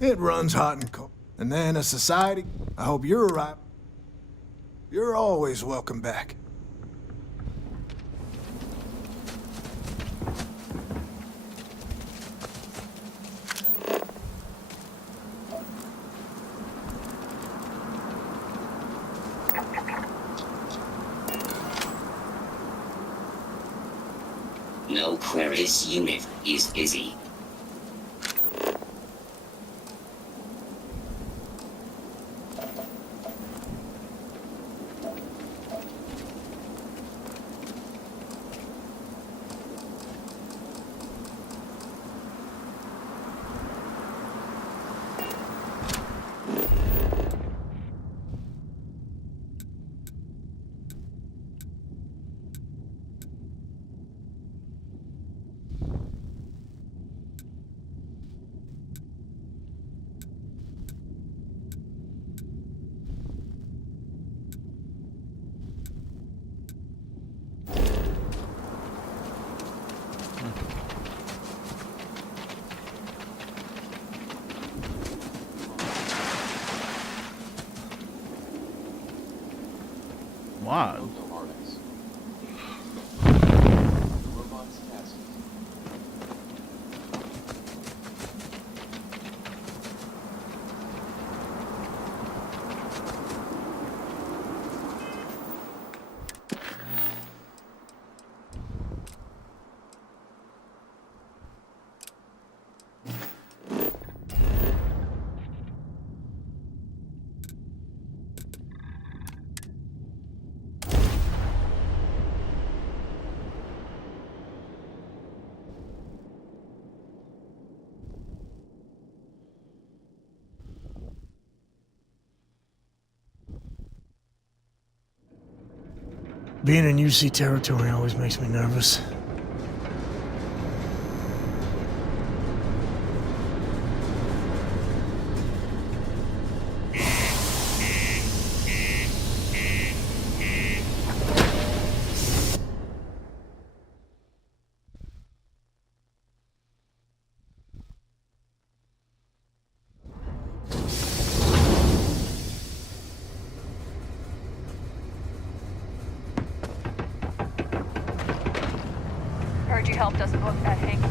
It runs hot and cold. And then a society. I hope you're right. You're always welcome back. No query. This unit is busy. Wow. Being in UC territory always makes me nervous. Heard you helped us book that hangar.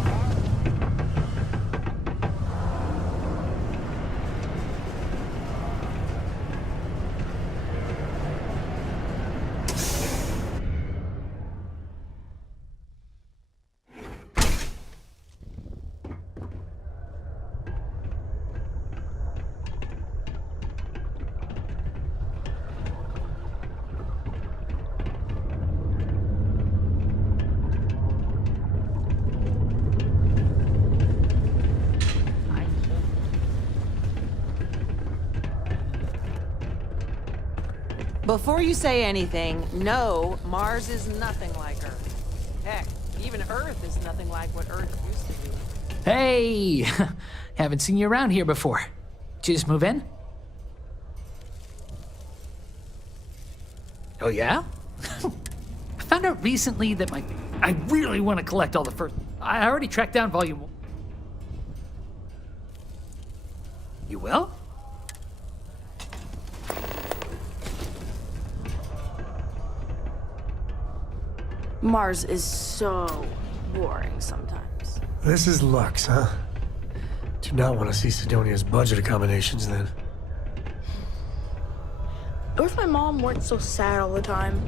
Before you say anything, no, Mars is nothing like Earth. Heck, even Earth is nothing like what Earth used to be. Hey! Haven't seen you around here before. Did you just move in? Oh yeah? I found out recently that I really want to collect all the first... I already tracked down volume... You will? Mars is so boring sometimes. This is Lux, huh? Do not want to see Sidonia's budget accommodations, then. What if my mom weren't so sad all the time?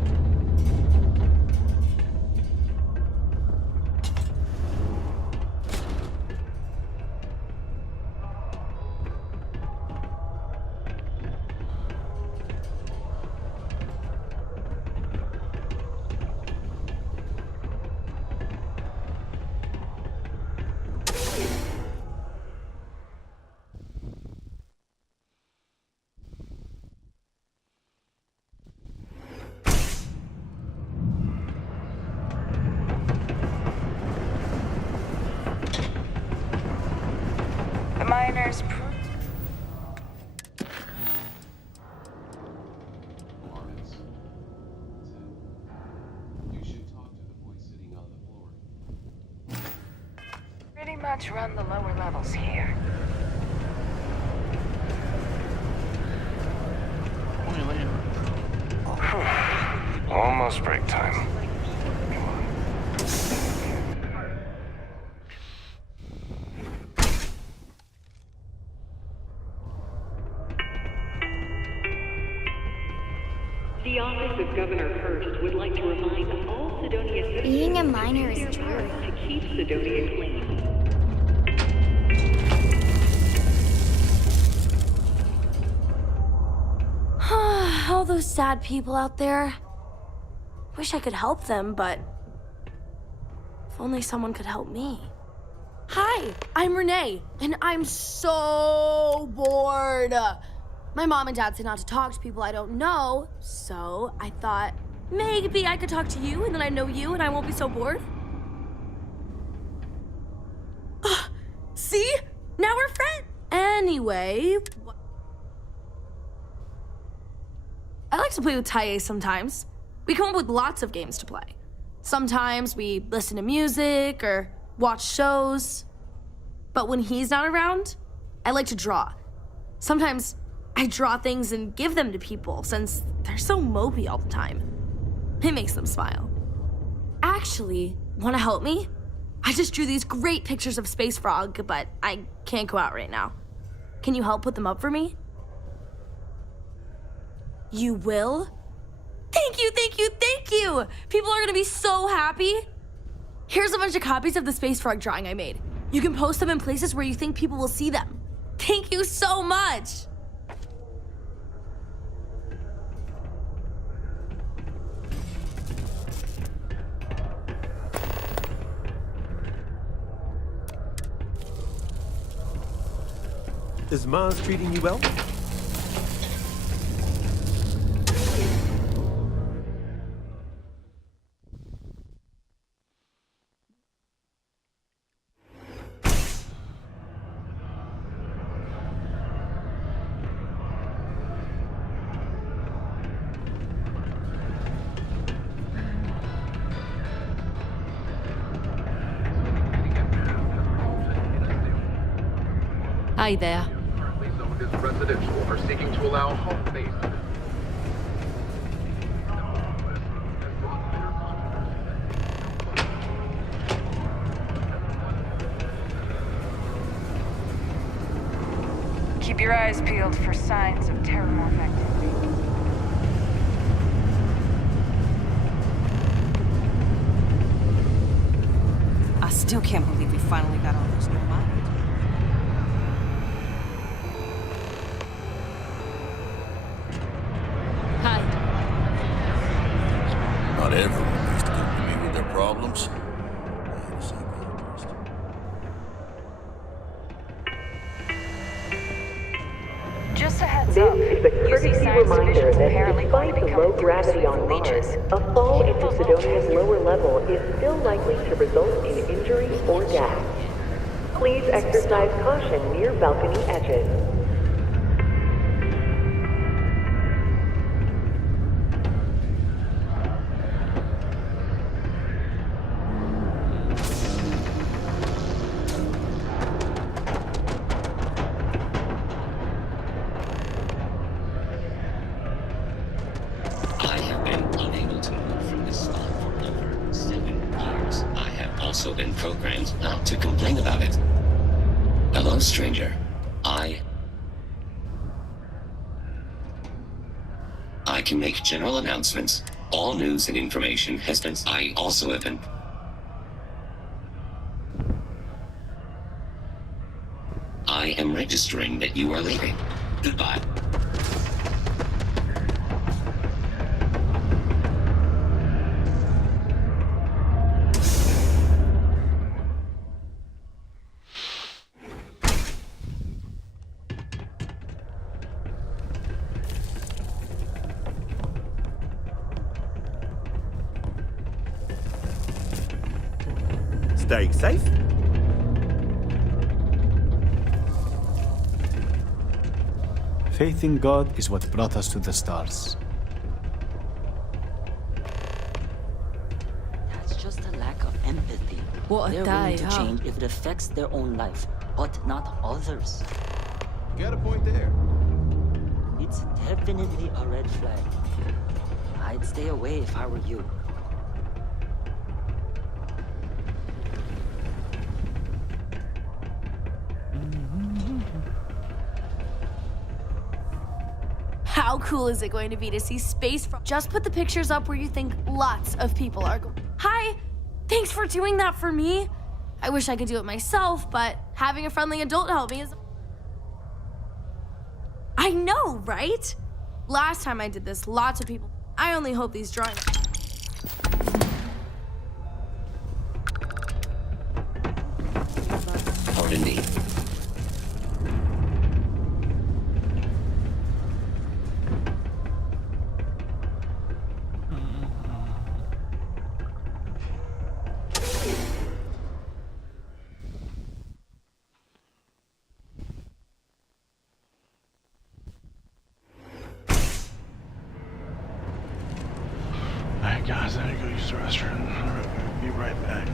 The miners. Pretty much run the lower levels here. Almost break time. The office of Governor Hurst would like to remind all Sidonia citizens Being a miner is true. to keep Sidonia clean. All those sad people out there. Wish I could help them, but if only someone could help me. Hi, I'm Renee, and I'm so bored. My mom and dad say not to talk to people I don't know, so I thought maybe I could talk to you, and then I know you, and I won't be so bored. See? Now we're friends. Anyway, I like to play with Taye sometimes. We come up with lots of games to play. Sometimes we listen to music or watch shows. But when he's not around, I like to draw. Sometimes I draw things and give them to people since they're so mopey all the time. It makes them smile. Actually, want to help me? I just drew these great pictures of Space Frog, but I can't go out right now. Can you help put them up for me? You will? Thank you, thank you, thank you! People are gonna be so happy. Here's a bunch of copies of the Space Frog drawing I made. You can post them in places where you think people will see them. Thank you so much! Is Mars treating you well? Hi there. Residential are seeking to allow home base. Keep your eyes peeled for signs of terramorph activity. I still can't believe we finally got all those new minds. Hi. Not everyone needs to come to me with their problems. Just a heads This up. is a courtesy reminder that apparently despite the low gravity on Mars, a fall into Sidonia's lower level is still likely to result in injury or death. Please exercise caution near balcony edges. I have been unable to move from this spot for over 7 years. I have also been programmed not to complain about it. Hello, stranger. I can make general announcements. All news and information has been... I also have been... I am registering that you are leaving. Goodbye. Stay safe. Faith in God is what brought us to the stars. That's just a lack of empathy. What a They're day, willing to huh? change if it affects their own life, but not others. Got a point there. It's definitely a red flag. I'd stay away if I were you. How cool is it going to be to see space from? Just put the pictures up where you think lots of people are going. Hi! Thanks for doing that for me. I wish I could do it myself, but having a friendly adult help me is... I know, right? Last time I did this, lots of people... I only hope these drawings... Pardon me. Alright guys, I gotta go use the restroom. Alright, be right back.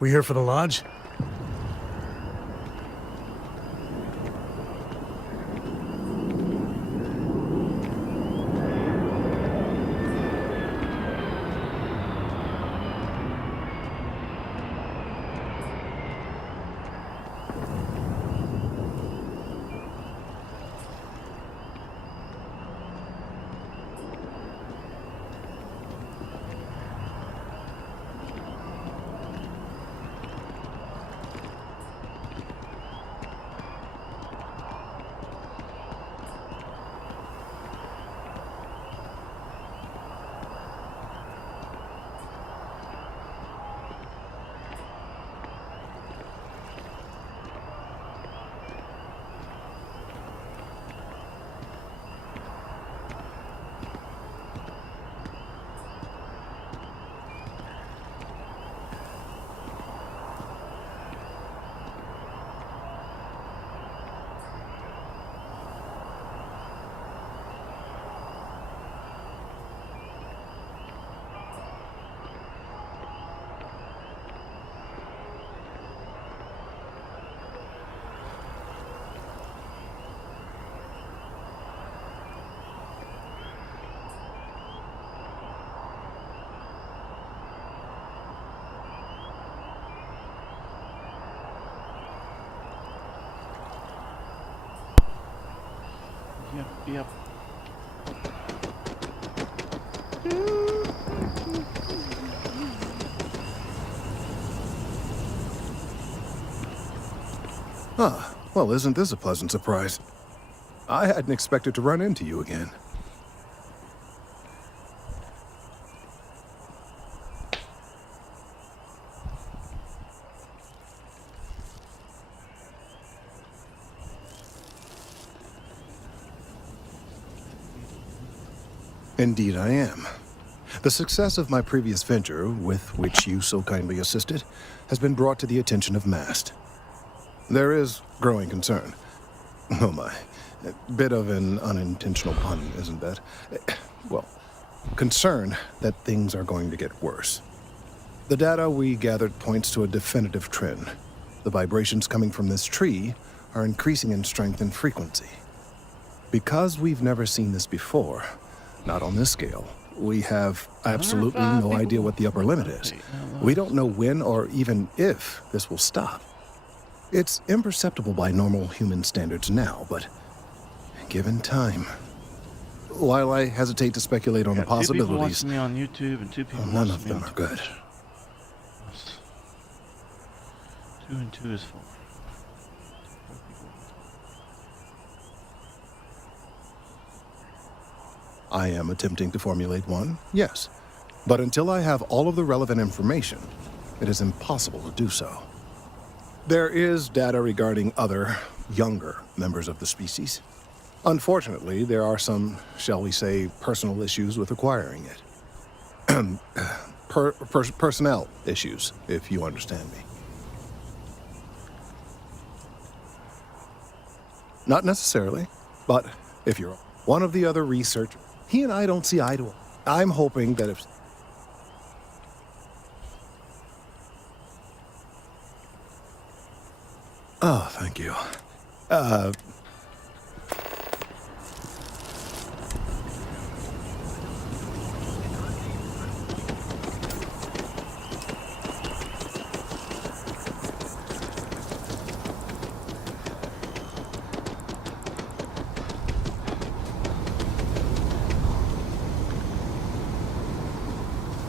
We here for the lodge? Yep. Ah, well, isn't this a pleasant surprise? I hadn't expected to run into you again. Indeed I am. The success of my previous venture, with which you so kindly assisted, has been brought to the attention of MAST. There is growing concern. Oh my. A bit of an unintentional pun, isn't that? Well, concern that things are going to get worse. The data we gathered points to a definitive trend. The vibrations coming from this tree are increasing in strength and frequency. Because we've never seen this before, not on this scale, we have absolutely no idea what the upper limit is. We don't know when or even if this will stop. It's imperceptible by normal human standards now, but given time. While I hesitate to speculate on the possibilities, 2 people watching me on YouTube and 2 people none watching of me them on are good. 2 and 2 is 4. I am attempting to formulate one, yes. But until I have all of the relevant information, it is impossible to do so. There is data regarding other, younger members of the species. Unfortunately, there are some, shall we say, personal issues with acquiring it. Personnel issues, if you understand me. Not necessarily, but if you're one of the other researchers, he and I don't see eye to eye. I'm hoping that if... Oh, thank you.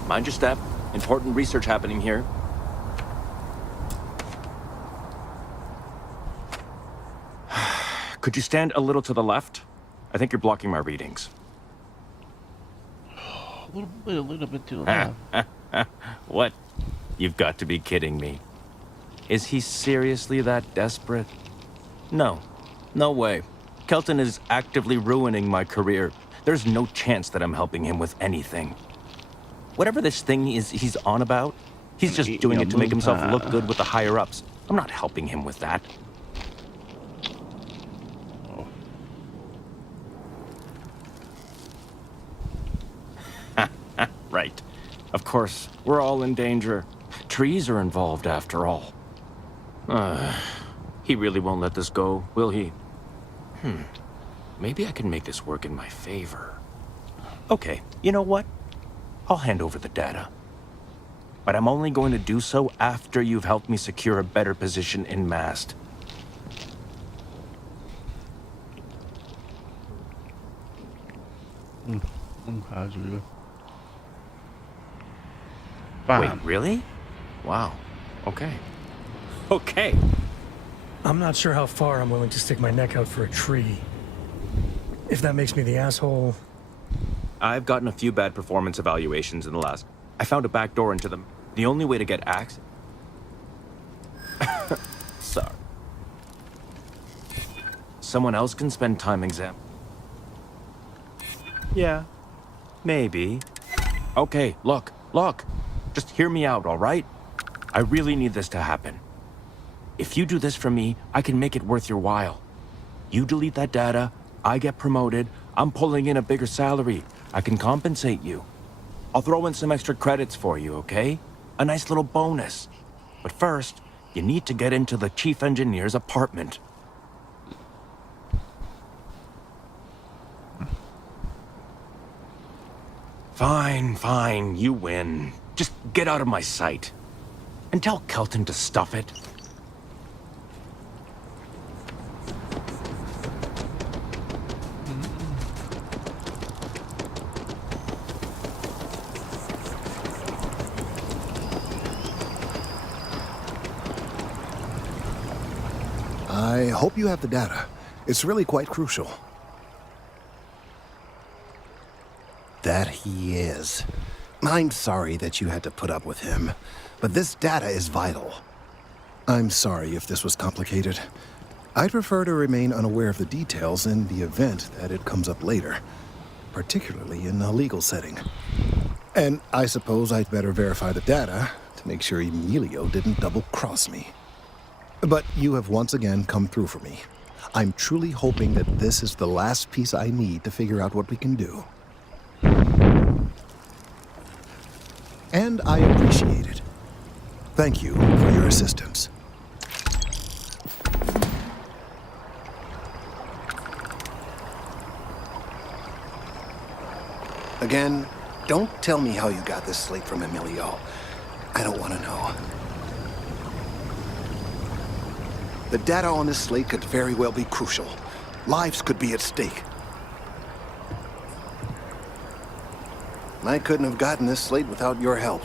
Mind your step. Important research happening here. Could you stand a little to the left? I think you're blocking my readings. A little bit too loud. What? You've got to be kidding me. Is he seriously that desperate? No. No way. Kelton is actively ruining my career. There's no chance that I'm helping him with anything. Whatever this thing is he's on about, he's just doing it to make himself look good with the higher-ups. I'm not helping him with that. Right. Of course, we're all in danger. trees are involved after all. He really won't let this go, will he? Maybe I can make this work in my favor. Okay, you know what? I'll hand over the data. But I'm only going to do so after you've helped me secure a better position in Mast. Wait, really? Wow. Okay. Okay. I'm not sure how far I'm willing to stick my neck out for a tree. If that makes me the asshole... I've gotten a few bad performance evaluations in the last... I found a back door into them. The only way to get access... Sorry. Someone else can spend time Yeah. Maybe. Okay, look. Just hear me out, all right? I really need this to happen. If you do this for me, I can make it worth your while. You delete that data, I get promoted, I'm pulling in a bigger salary. I can compensate you. I'll throw in some extra credits for you, okay? A nice little bonus. But first, you need to get into the chief engineer's apartment. Fine, you win. Just get out of my sight. And tell Kelton to stuff it. I hope you have the data. It's really quite crucial. That he is. I'm sorry that you had to put up with him, but this data is vital. I'm sorry if this was complicated. I'd prefer to remain unaware of the details in the event that it comes up later, particularly in a legal setting. And I suppose I'd better verify the data to make sure Emilio didn't double-cross me. But you have once again come through for me. I'm truly hoping that this is the last piece I need to figure out what we can do. And I appreciate it. Thank you for your assistance. Again, don't tell me how you got this slate from Emilio. I don't want to know. The data on this slate could very well be crucial. Lives could be at stake. I couldn't have gotten this slate without your help.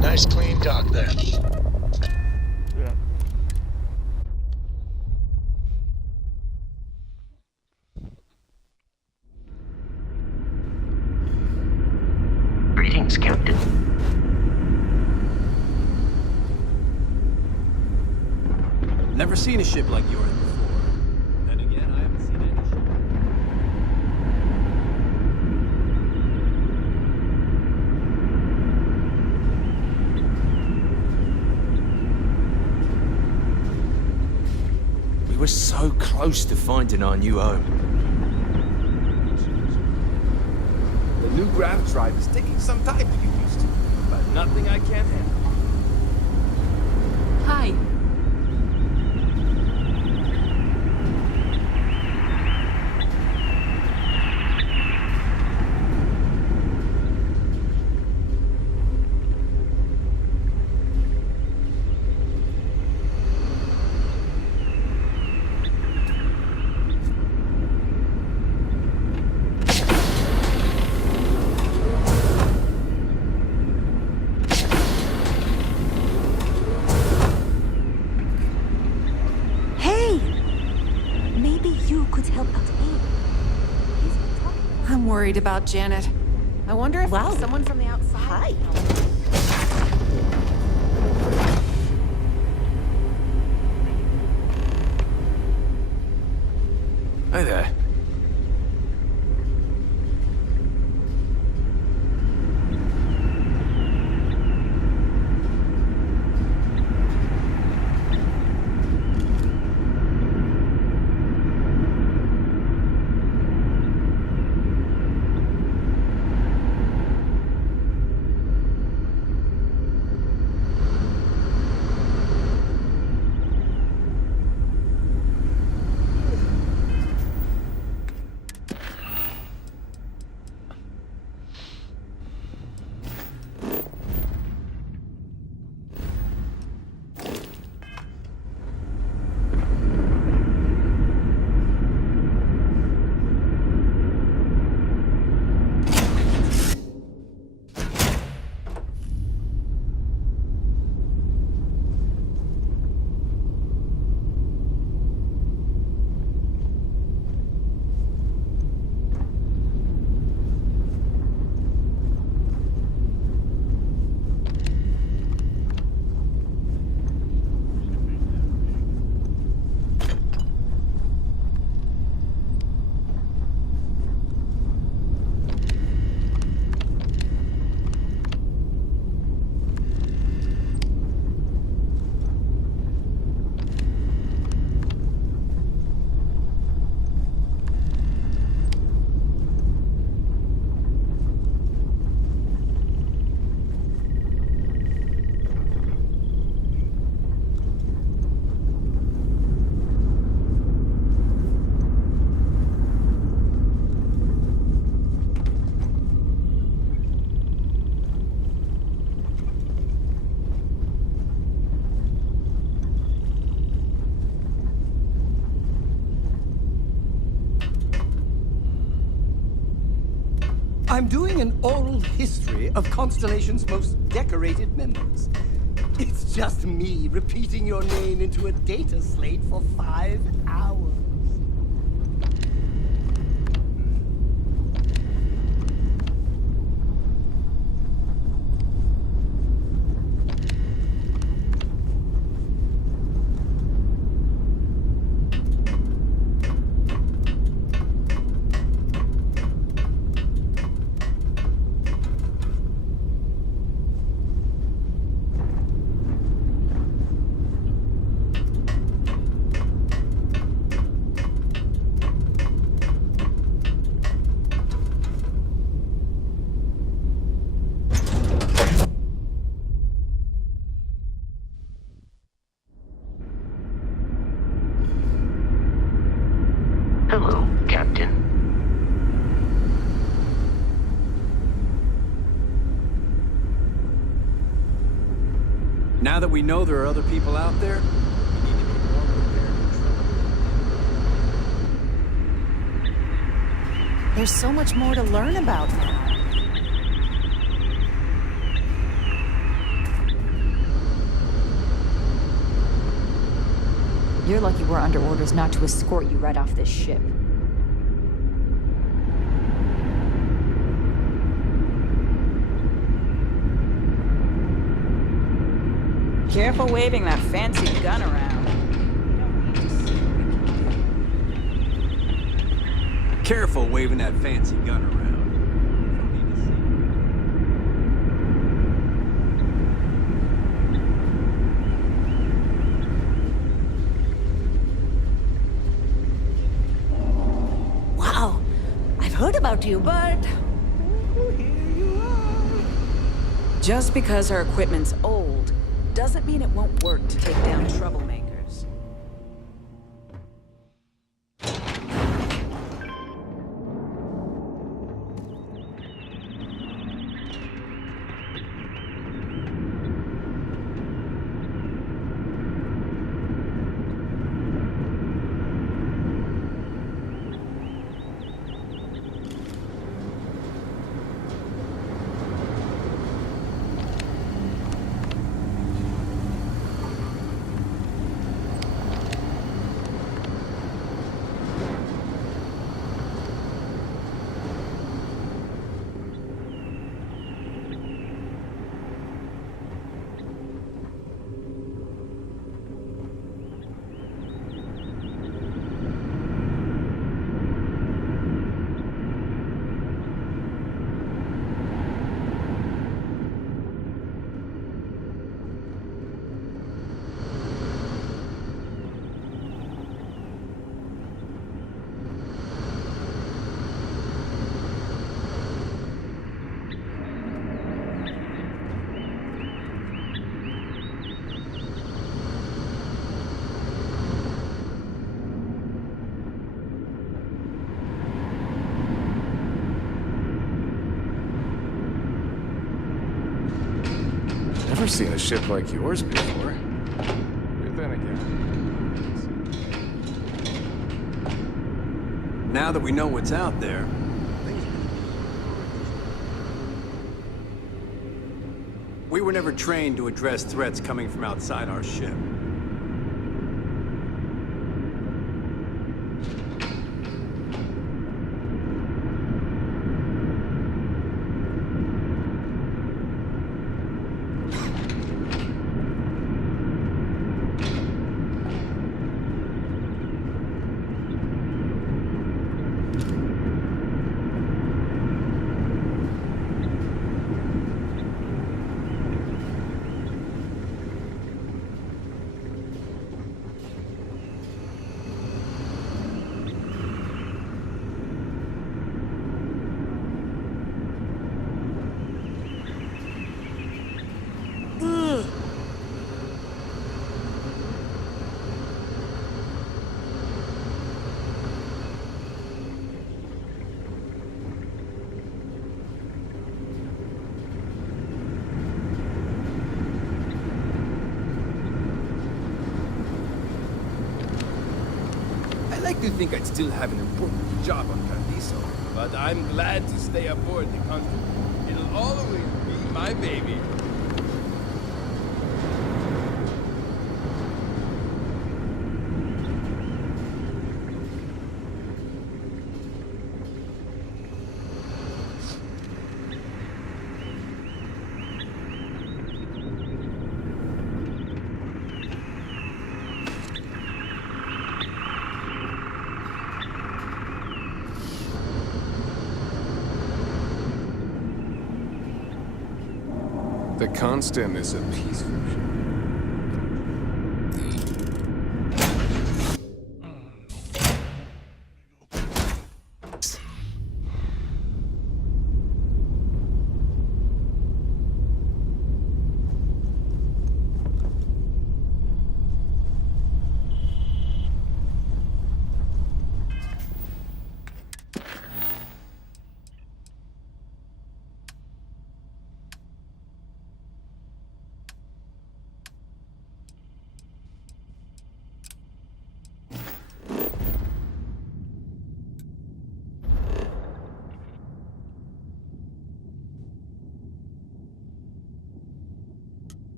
Nice clean dock there. Yeah. Greetings, Captain. Never seen a ship like yours before. Then again, I haven't seen any ship. We were so close to finding our new home. The new grav drive is taking some time to get used to, but nothing I can't handle. Hi. could help out here. I'm worried about Janet. I wonder if someone from the outside. Hi there. I'm doing an oral history of Constellation's most decorated members. It's just me repeating your name into a data slate for 5 hours. Hello, Captain. Now that we know there are other people out there, we need to be more prepared for trouble. There's so much more to learn about now. You're lucky we're under orders not to escort you right off this ship. Careful waving that fancy gun around. Careful waving that fancy gun around. Wow, I've heard about you, but just because our equipment's old doesn't mean it won't work to take down troublemakers. seen a ship like yours before. But then again... Now that we know what's out there... We were never trained to address threats coming from outside our ship. I like to think I'd still have an important job on Cardiso, but I'm glad to stay aboard the country. It'll always be my baby. The Constant is a peaceful ship.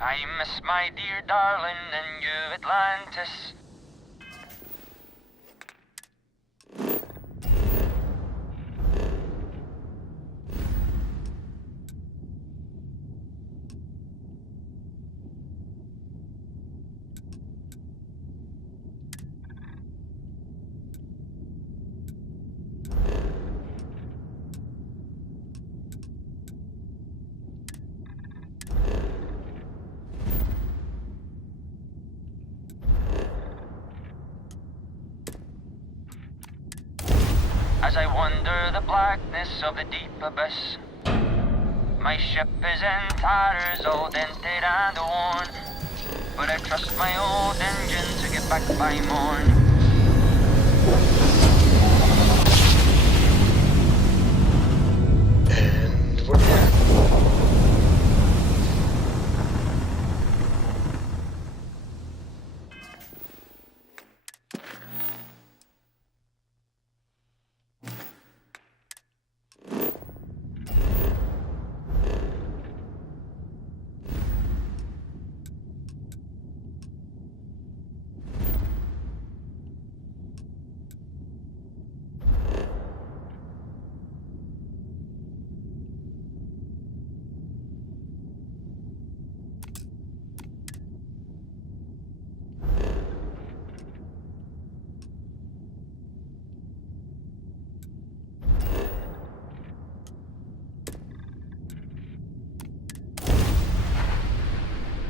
I miss my dear darling and you, Atlantis. As I wander the blackness of the deep abyss, my ship is in tatters, all dented and worn, but I trust my old engine to get back by morn. And we're back.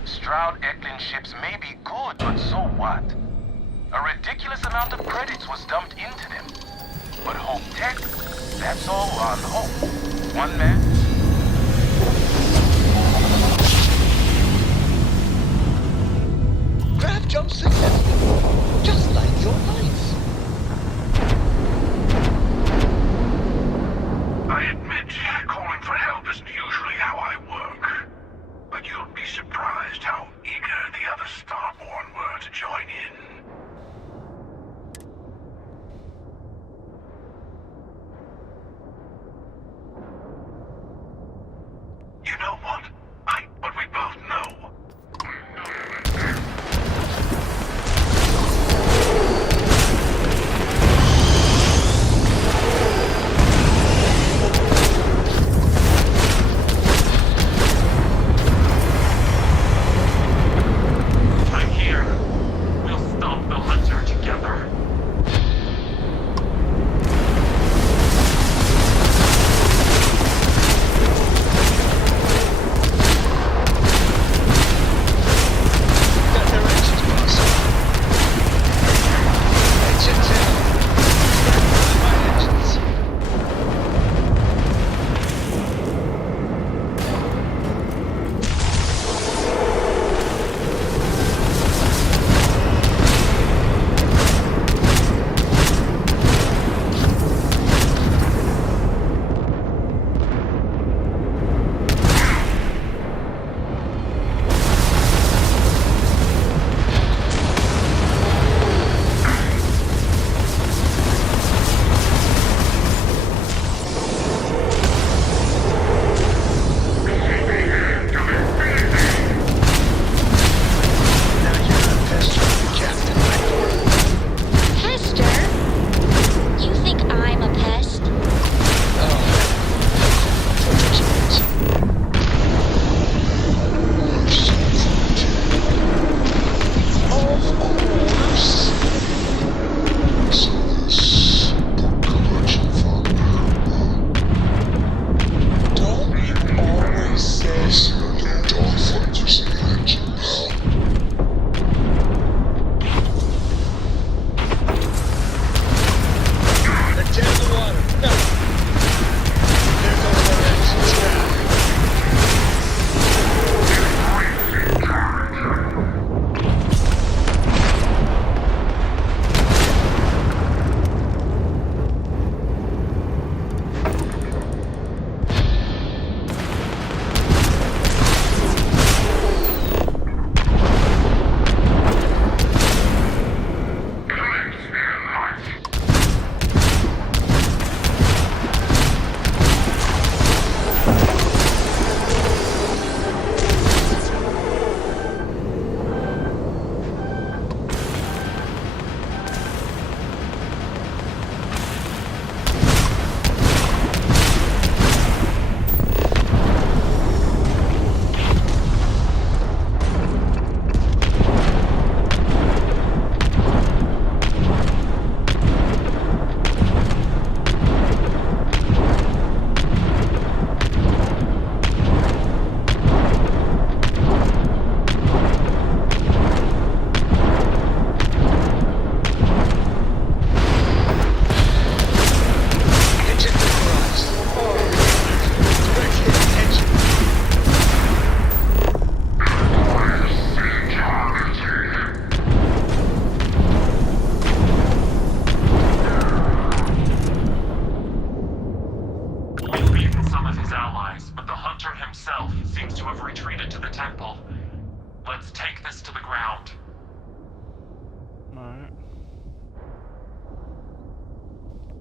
Stroud-Eklund ships may be good, but so what? A ridiculous amount of credits was dumped into them. But Hope Tech, that's all on Hope. One man. Joseph Heflin, just like your life. I admit, calling for help isn't usually how I work. But you'll be surprised how eager the other Starborn were to join in. You know what? What we both know. I'm here. We'll stop the hunter together.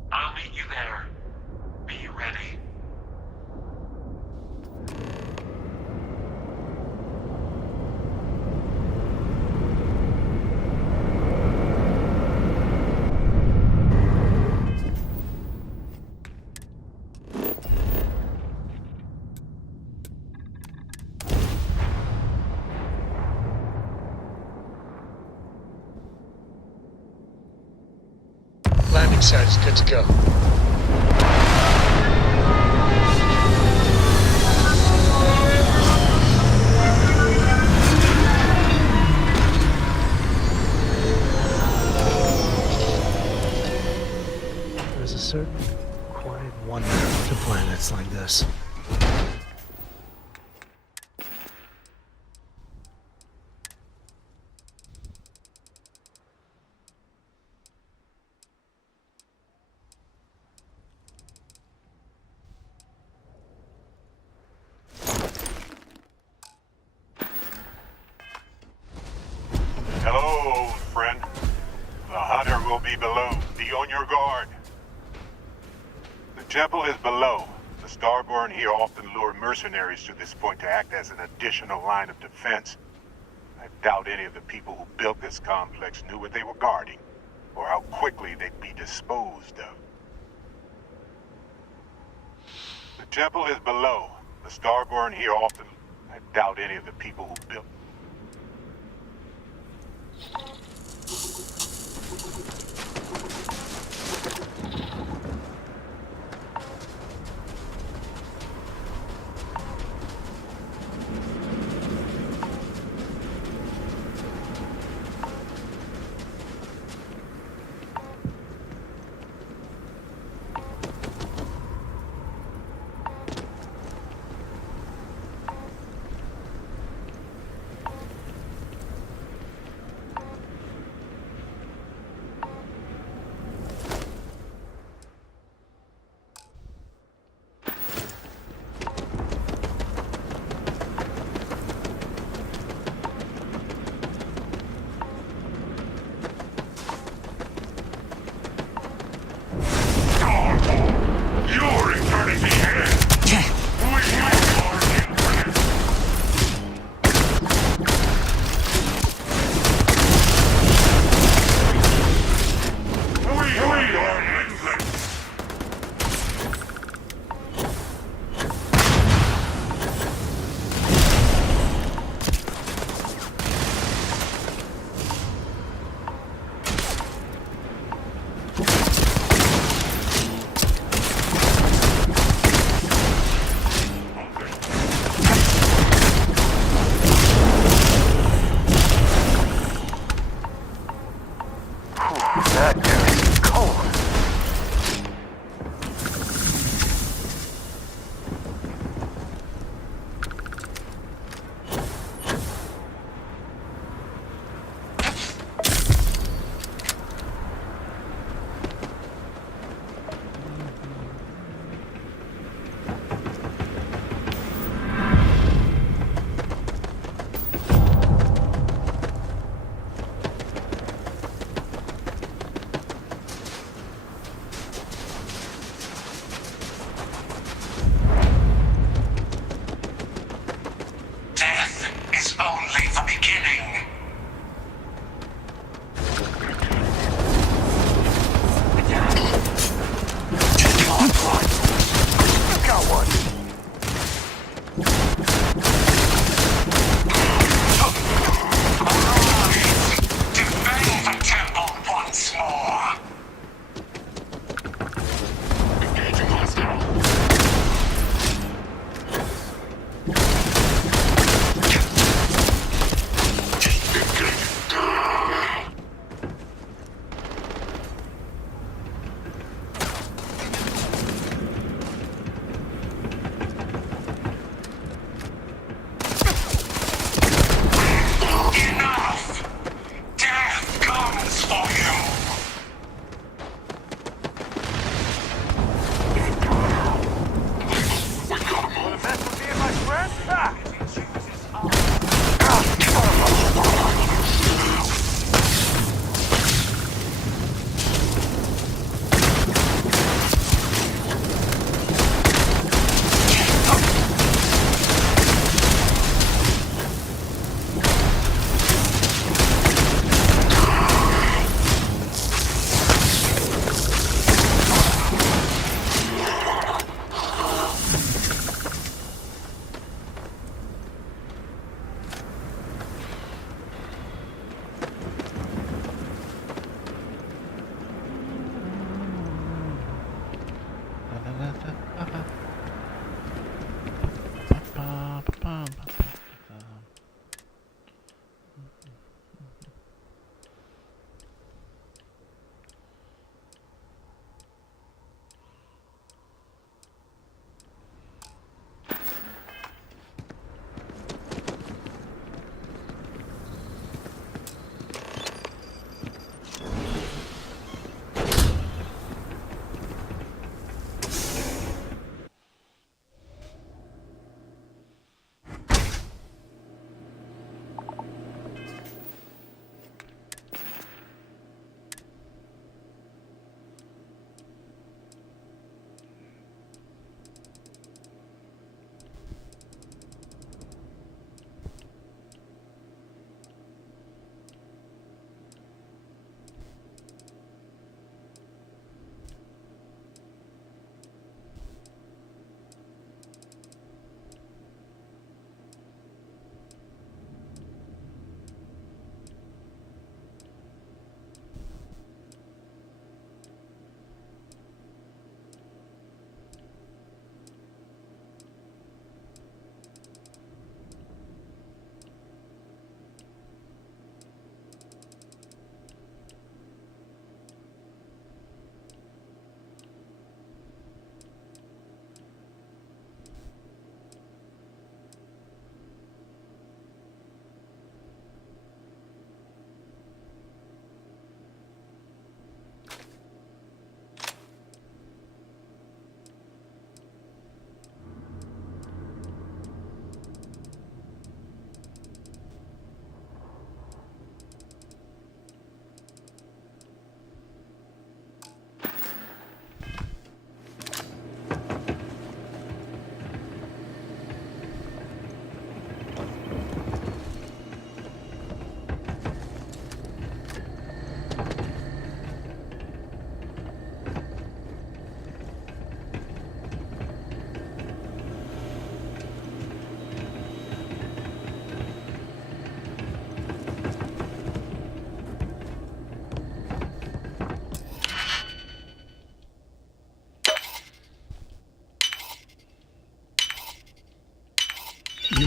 I'll meet you there. Be ready. Landing site is good to go. There's a certain quiet wonder to planets like this. be below. Be on your guard. The temple is below. The Starborn here often lure mercenaries to this point to act as an additional line of defense. I doubt any of the people who built this complex knew what they were guarding, or how quickly they'd be disposed of. The temple is below. The Starborn here often... I doubt any of the people who built...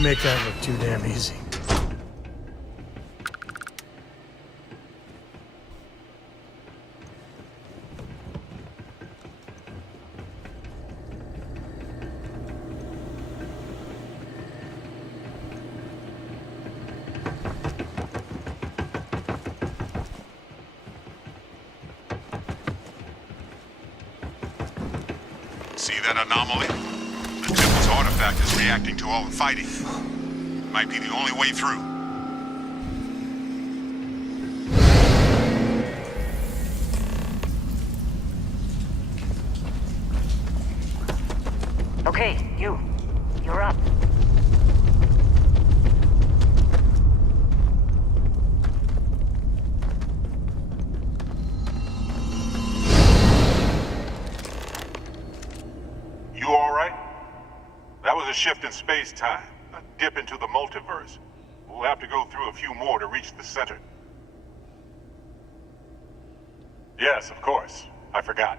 You make that look too damn easy. See that anomaly? The temple's artifact is reacting to all the fighting. Might be the only way through. Okay, you're up. You all right? That was a shift in space-time, a dip into the multiverse. We'll have to go through a few more to reach the center. Yes, of course. I forgot.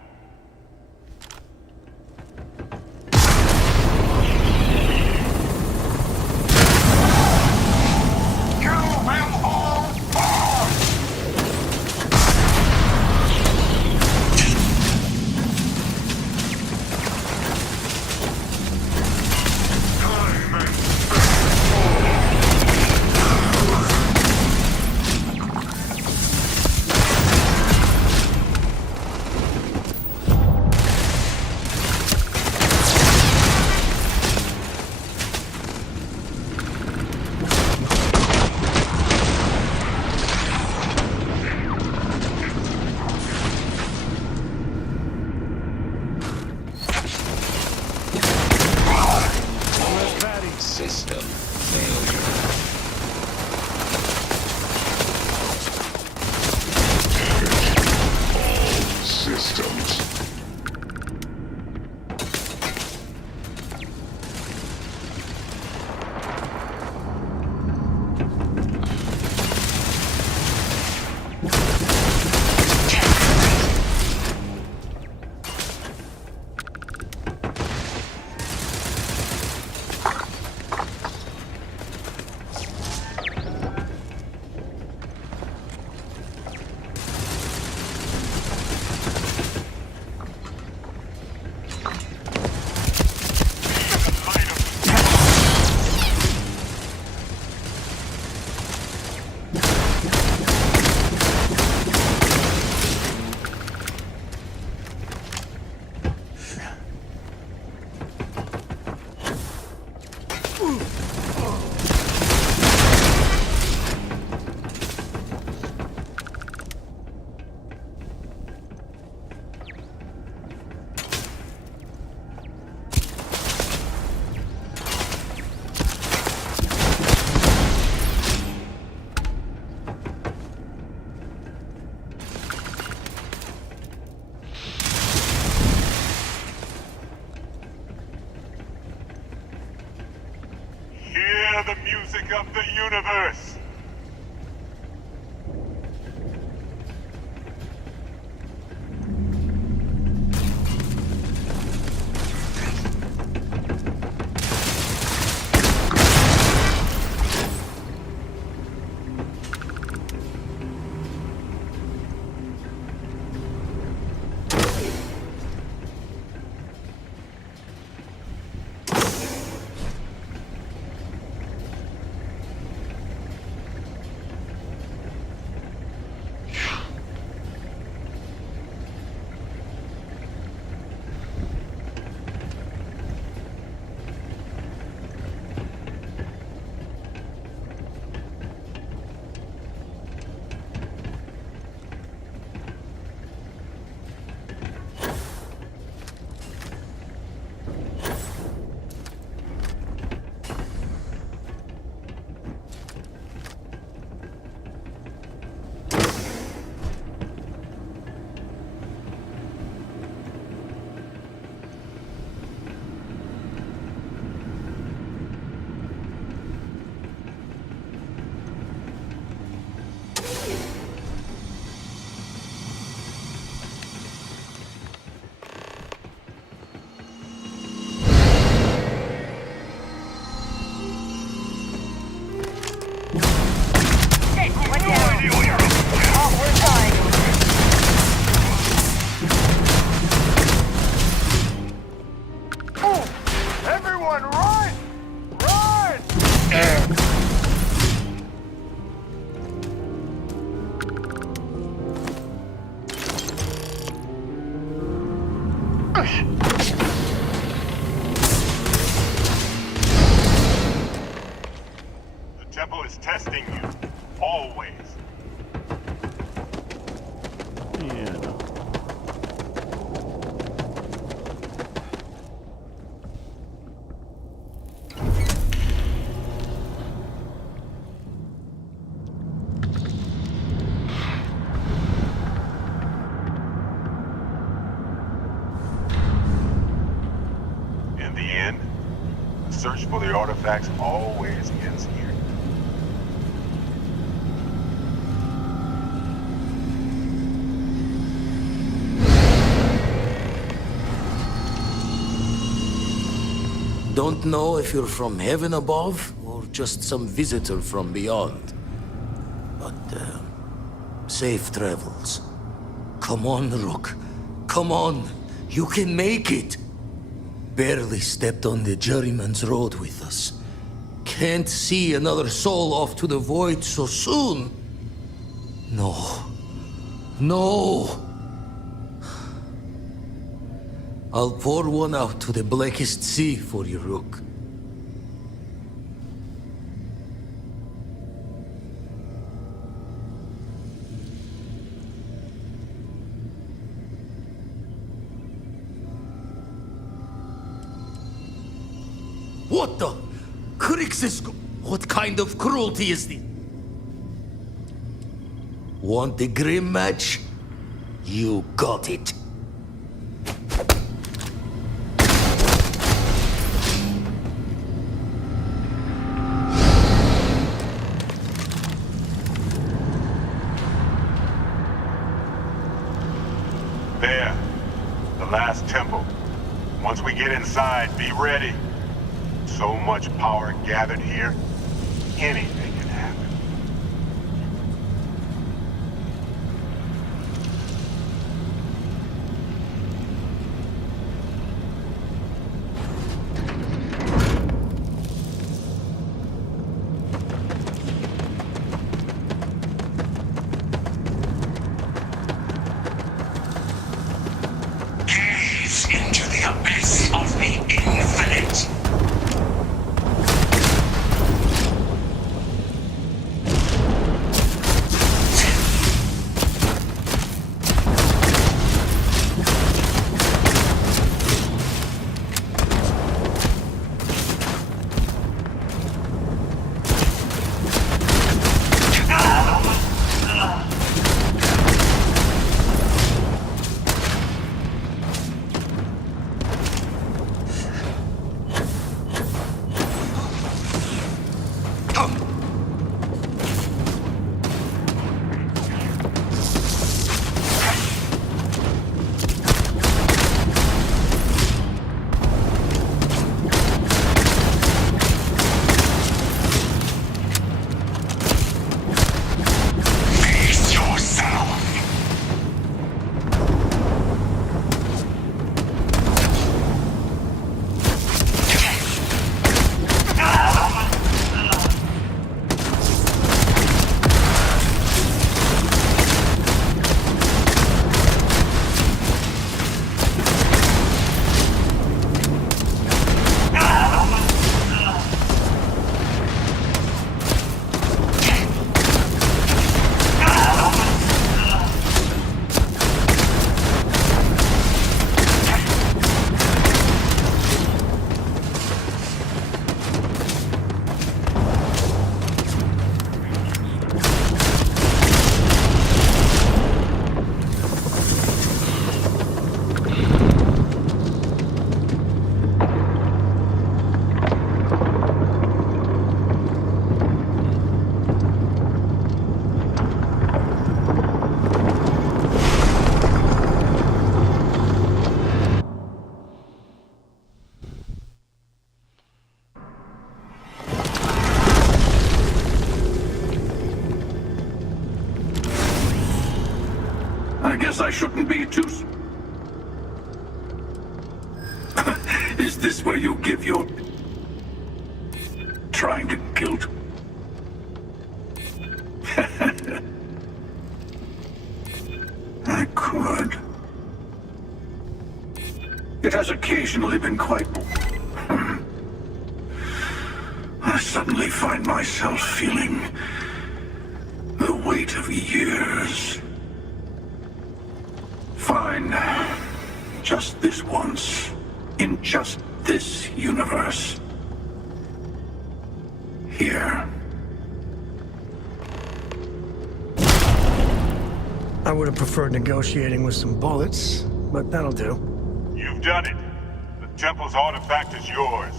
System failure. All systems. Hear the music of the universe! Push! The temple is testing you. Always. Yeah, no. In the end, the search for the artifacts always ends here. Don't know if you're from heaven above or just some visitor from beyond. But, safe travels. Come on, Rook. Come on. You can make it. Barely stepped on the juryman's road with us. Can't see another soul off to the void so soon. No. No. I'll pour one out to the blackest sea for you, Rook. What the? Crixus, what kind of cruelty is this? Want the grim match? You got it. There. The last temple. Once we get inside, be ready. So much power gathered here, anything can happen. Gaze into the abyss of the infinite. I guess I shouldn't be too... Is this where you give your... trying to guilt? I could. It has occasionally been quite... I suddenly find myself feeling the weight of years. Fine. Just this once. In just this universe. Here. I would have preferred negotiating with some bullets, but that'll do. You've done it. The Temple's artifact is yours.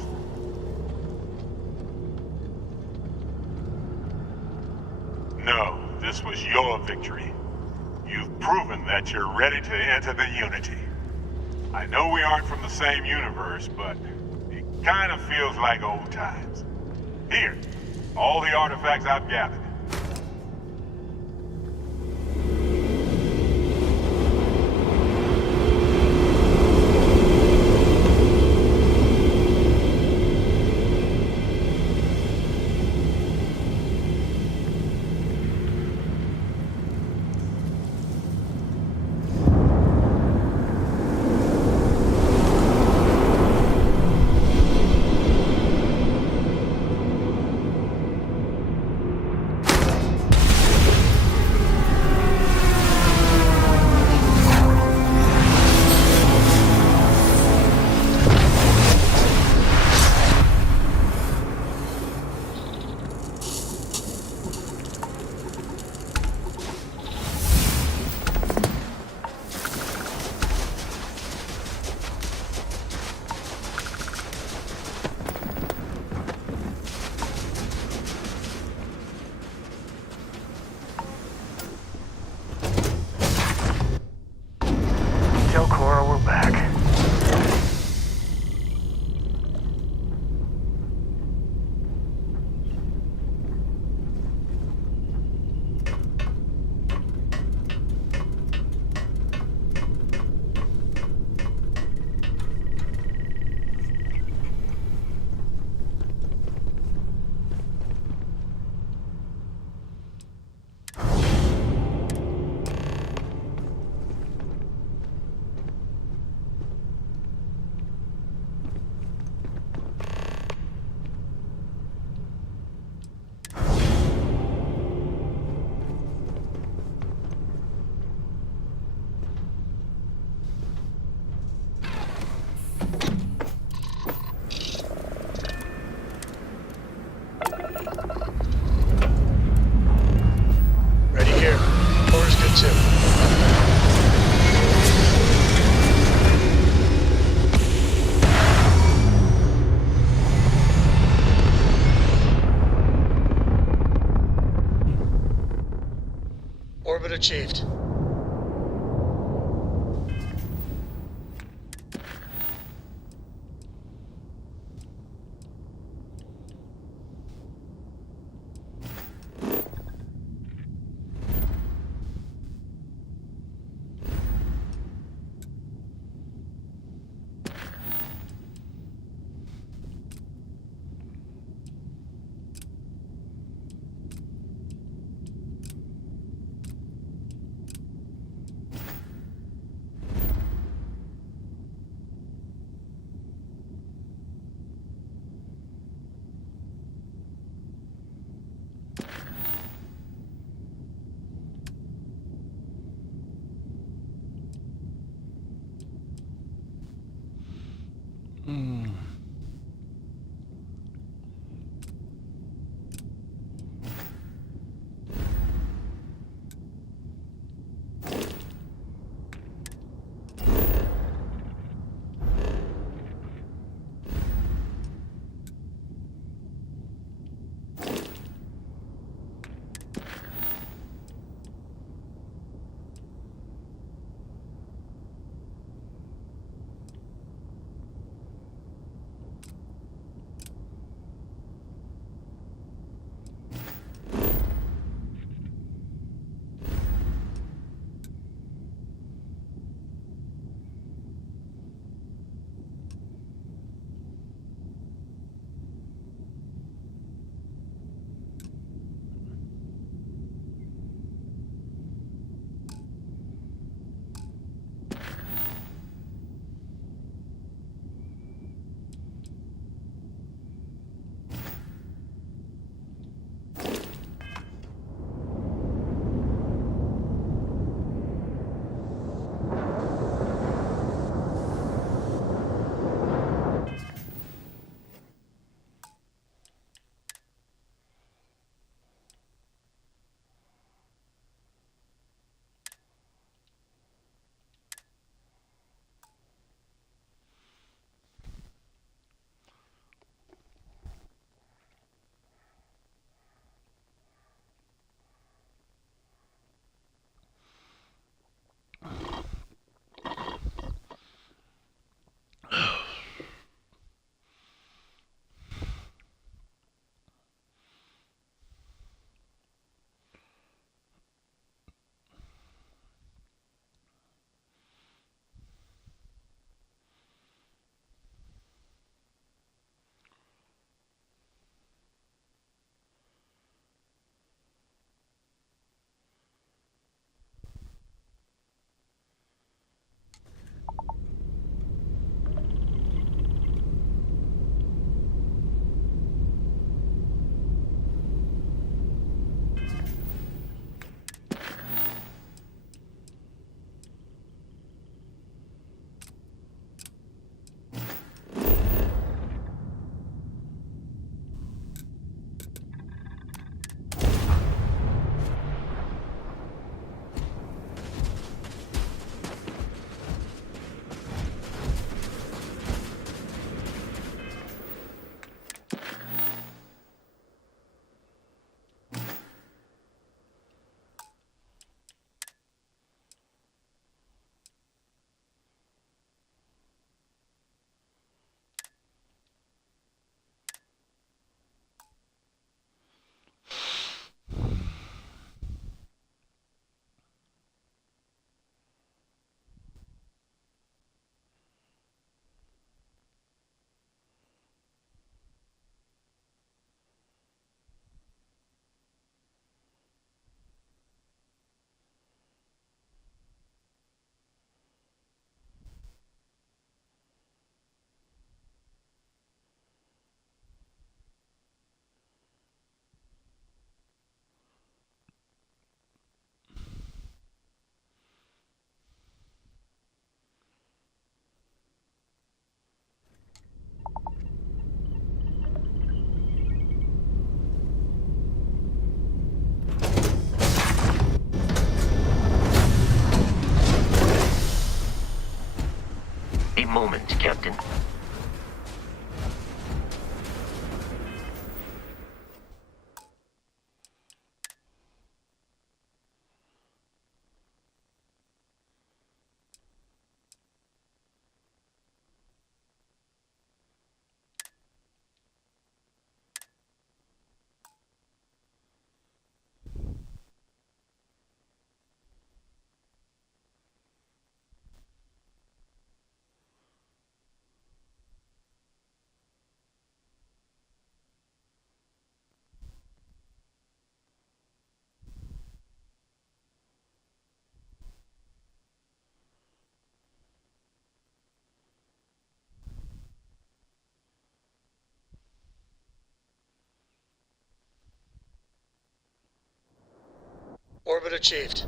No, this was your victory. You've proven that you're ready to enter the Unity. I know we aren't from the same universe, but it kind of feels like old times. Here, all the artifacts I've gathered. Tell Cora we're back. Ready here. Cora's good too. Orbit achieved. A moment, Captain. Orbit achieved.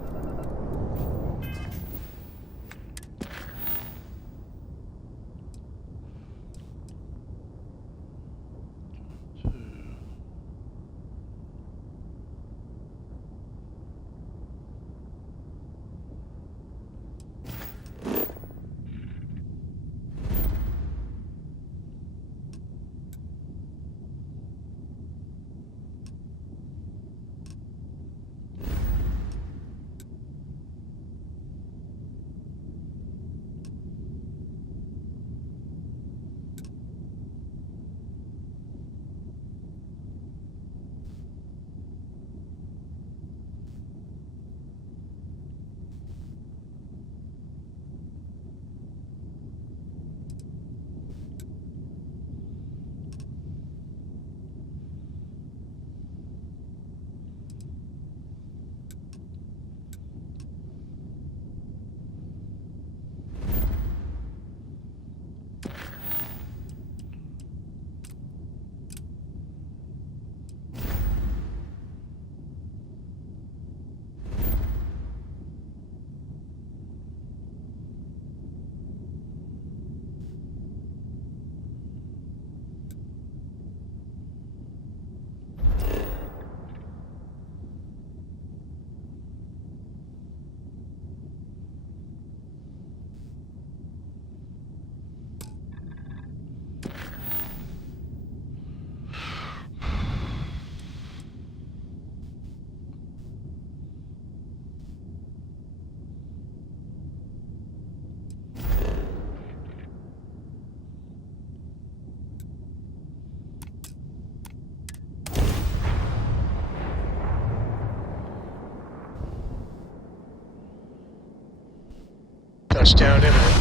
Touchdown imminent.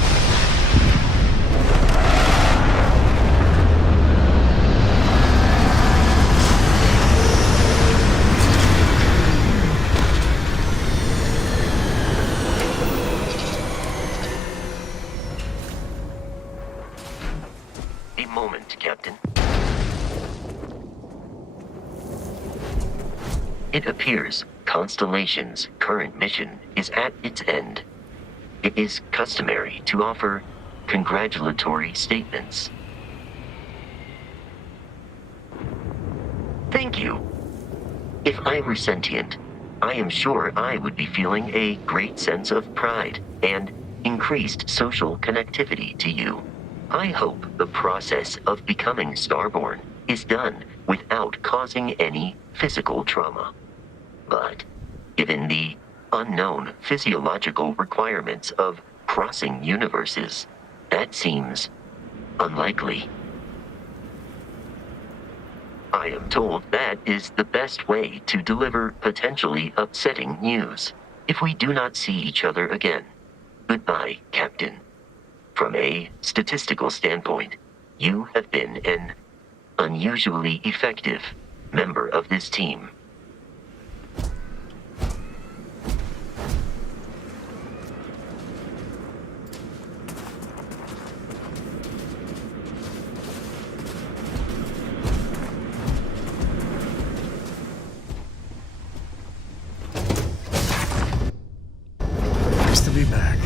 A moment, Captain. It appears Constellation's current mission is at its end. It is customary to offer congratulatory statements. Thank you. If I were sentient, I am sure I would be feeling a great sense of pride and increased social connectivity to you. I hope the process of becoming Starborn is done without causing any physical trauma. But given the unknown physiological requirements of crossing universes, that seems unlikely. I am told that is the best way to deliver potentially upsetting news. If we do not see each other again, goodbye, Captain. From a statistical standpoint, you have been an unusually effective member of this team. Nice to be back.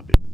happy.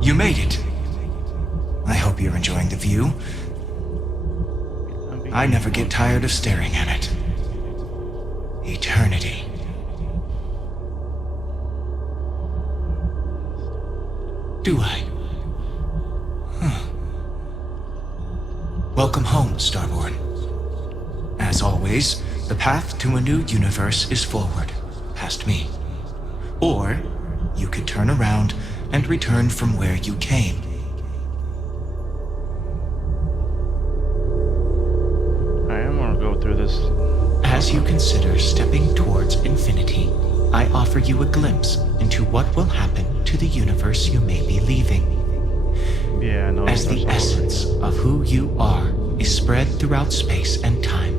You made it. I hope you're enjoying the view. I never get tired of staring at it. Eternity. Do I? Huh. Welcome home, Starborn. As always, the path to a new universe is forward, past me. Or, you could turn around and return from where you came. I am gonna go through this. As you consider stepping towards infinity, I offer you a glimpse into what will happen to the universe you may be leaving. Yeah, I know. As the essence of who you are is spread throughout space and time.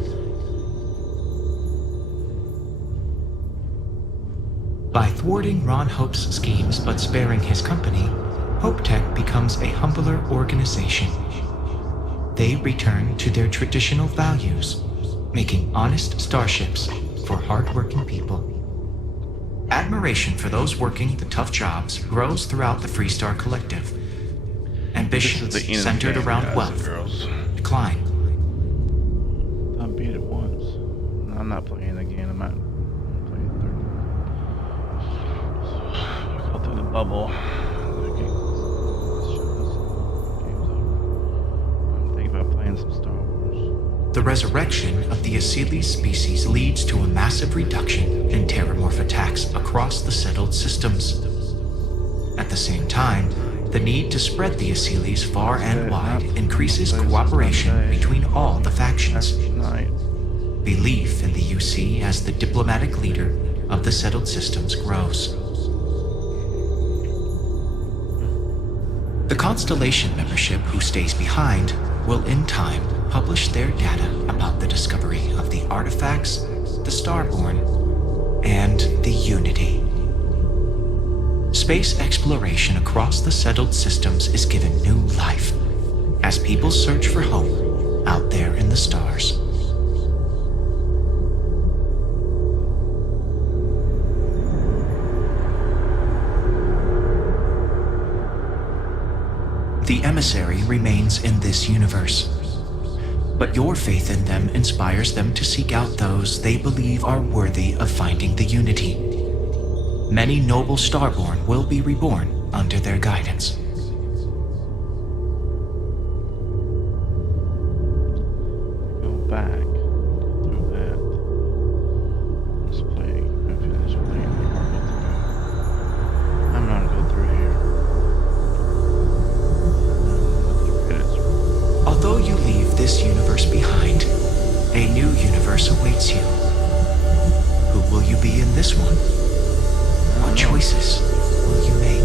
By thwarting Ron Hope's schemes but sparing his company, Hope Tech becomes a humbler organization. They return to their traditional values, making honest starships for hardworking people. Admiration for those working the tough jobs grows throughout the Freestar Collective. Ambitions centered around wealth decline. I beat it once. No, I'm not playing again. I'm not playing third. Go through the bubble. I'm thinking about playing some Star Wars. The resurrection of the Asili species leads to a massive reduction in terramorph attacks across the settled systems. At the same time, the need to spread the Asilis far and wide increases cooperation between all the factions. Belief in the UC as the diplomatic leader of the settled systems grows. The Constellation membership who stays behind will in time publish their data about the discovery of the artifacts, the Starborn, and the Unity. Space exploration across the settled systems is given new life as people search for home out there in the stars. The emissary remains in this universe, but your faith in them inspires them to seek out those they believe are worthy of finding the Unity. Many noble Starborn will be reborn under their guidance. Go back through that. Let's play and finish playing the Marvel today. I'm gonna go through here. Although you leave this universe behind, a new universe awaits you. Who will you be in this one? What choices will you make?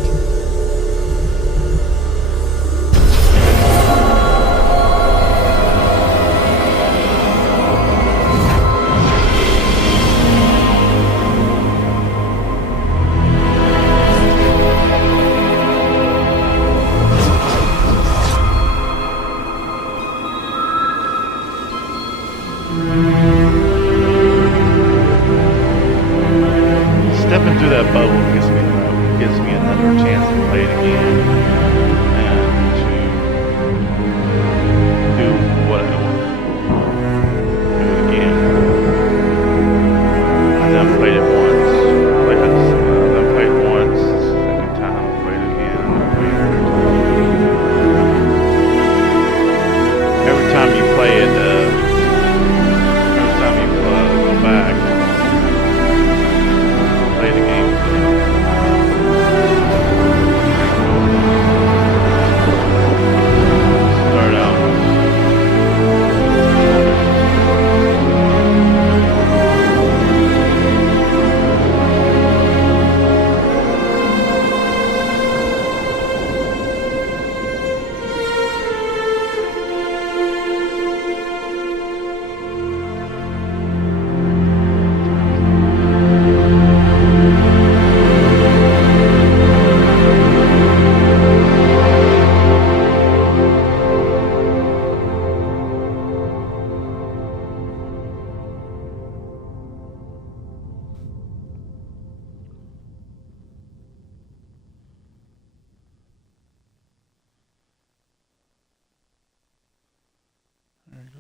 Stepping through that bubble gets me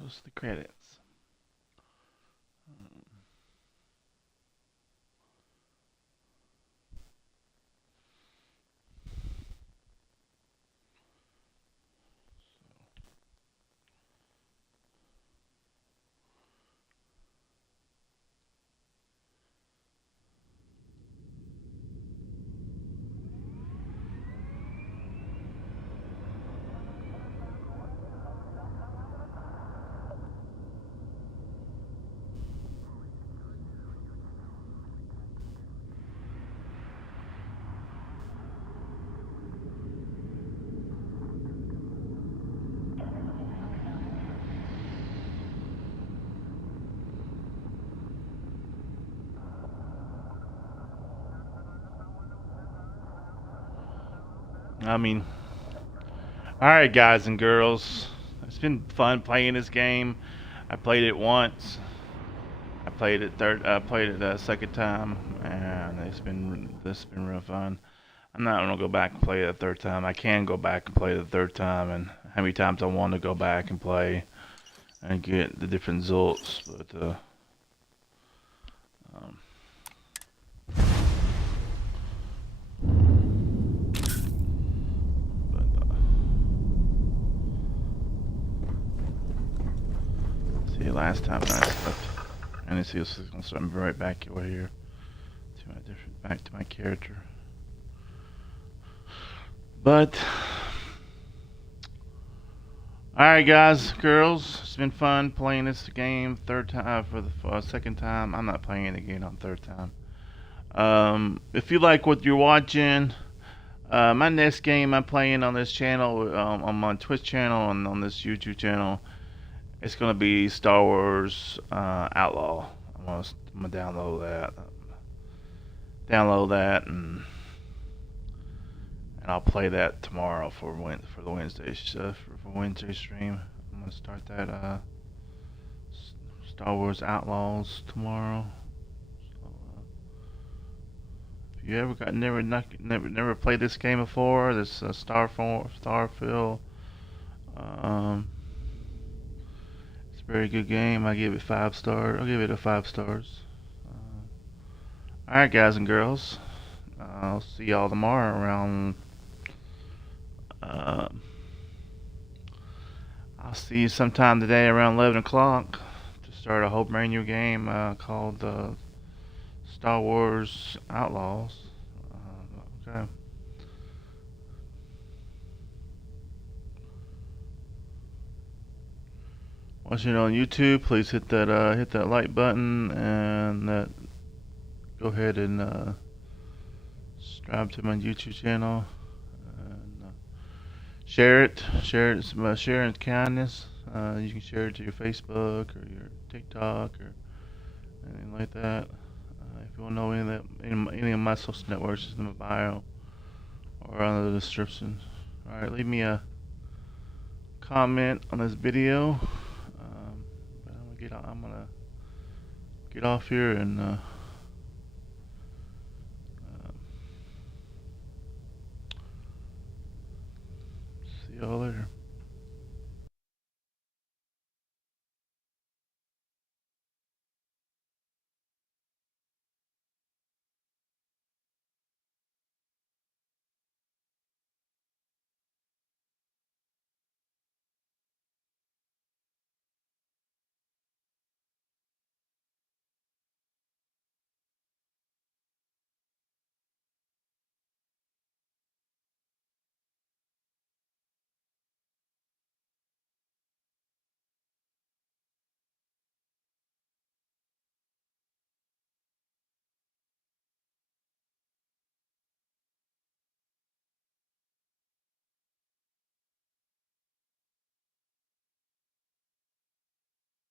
goes the credits. I mean, alright guys and girls, it's been fun playing this game. I played it once. I played it a second time, and it's been real fun. I'm not gonna go back and play it a third time. I can go back and play it a third time, and how many times I want to go back and play and get the different results, but see, last time I slept, and see, it's gonna start me right back over here to back to my character. But alright guys, girls, it's been fun playing this game third time for the second time. I'm not playing it again on third time. If you like what you're watching, my next game I'm playing on this channel, on my Twitch channel and on this YouTube channel, it's gonna be Star Wars Outlaw. I'm gonna download that, and I'll play that tomorrow for the Wednesday stream. I'm gonna start that Star Wars Outlaws tomorrow. So, if you ever never played this game before, this Starfield, it's a very good game. I give it 5 stars. I'll give it a 5 stars. Alright guys and girls, I'll see y'all tomorrow around I'll see you sometime today around 11 o'clock to start a whole brand new game called Star Wars Outlaws. Okay. Watching it on YouTube, please hit that like button, and go ahead and subscribe to my YouTube channel. Share it in kindness. You can share it to your Facebook or your TikTok or anything like that. If you want to know any of my social networks, it's in my bio or on the description. Alright, leave me a comment on this video. But I'm gonna get off here and see y'all later.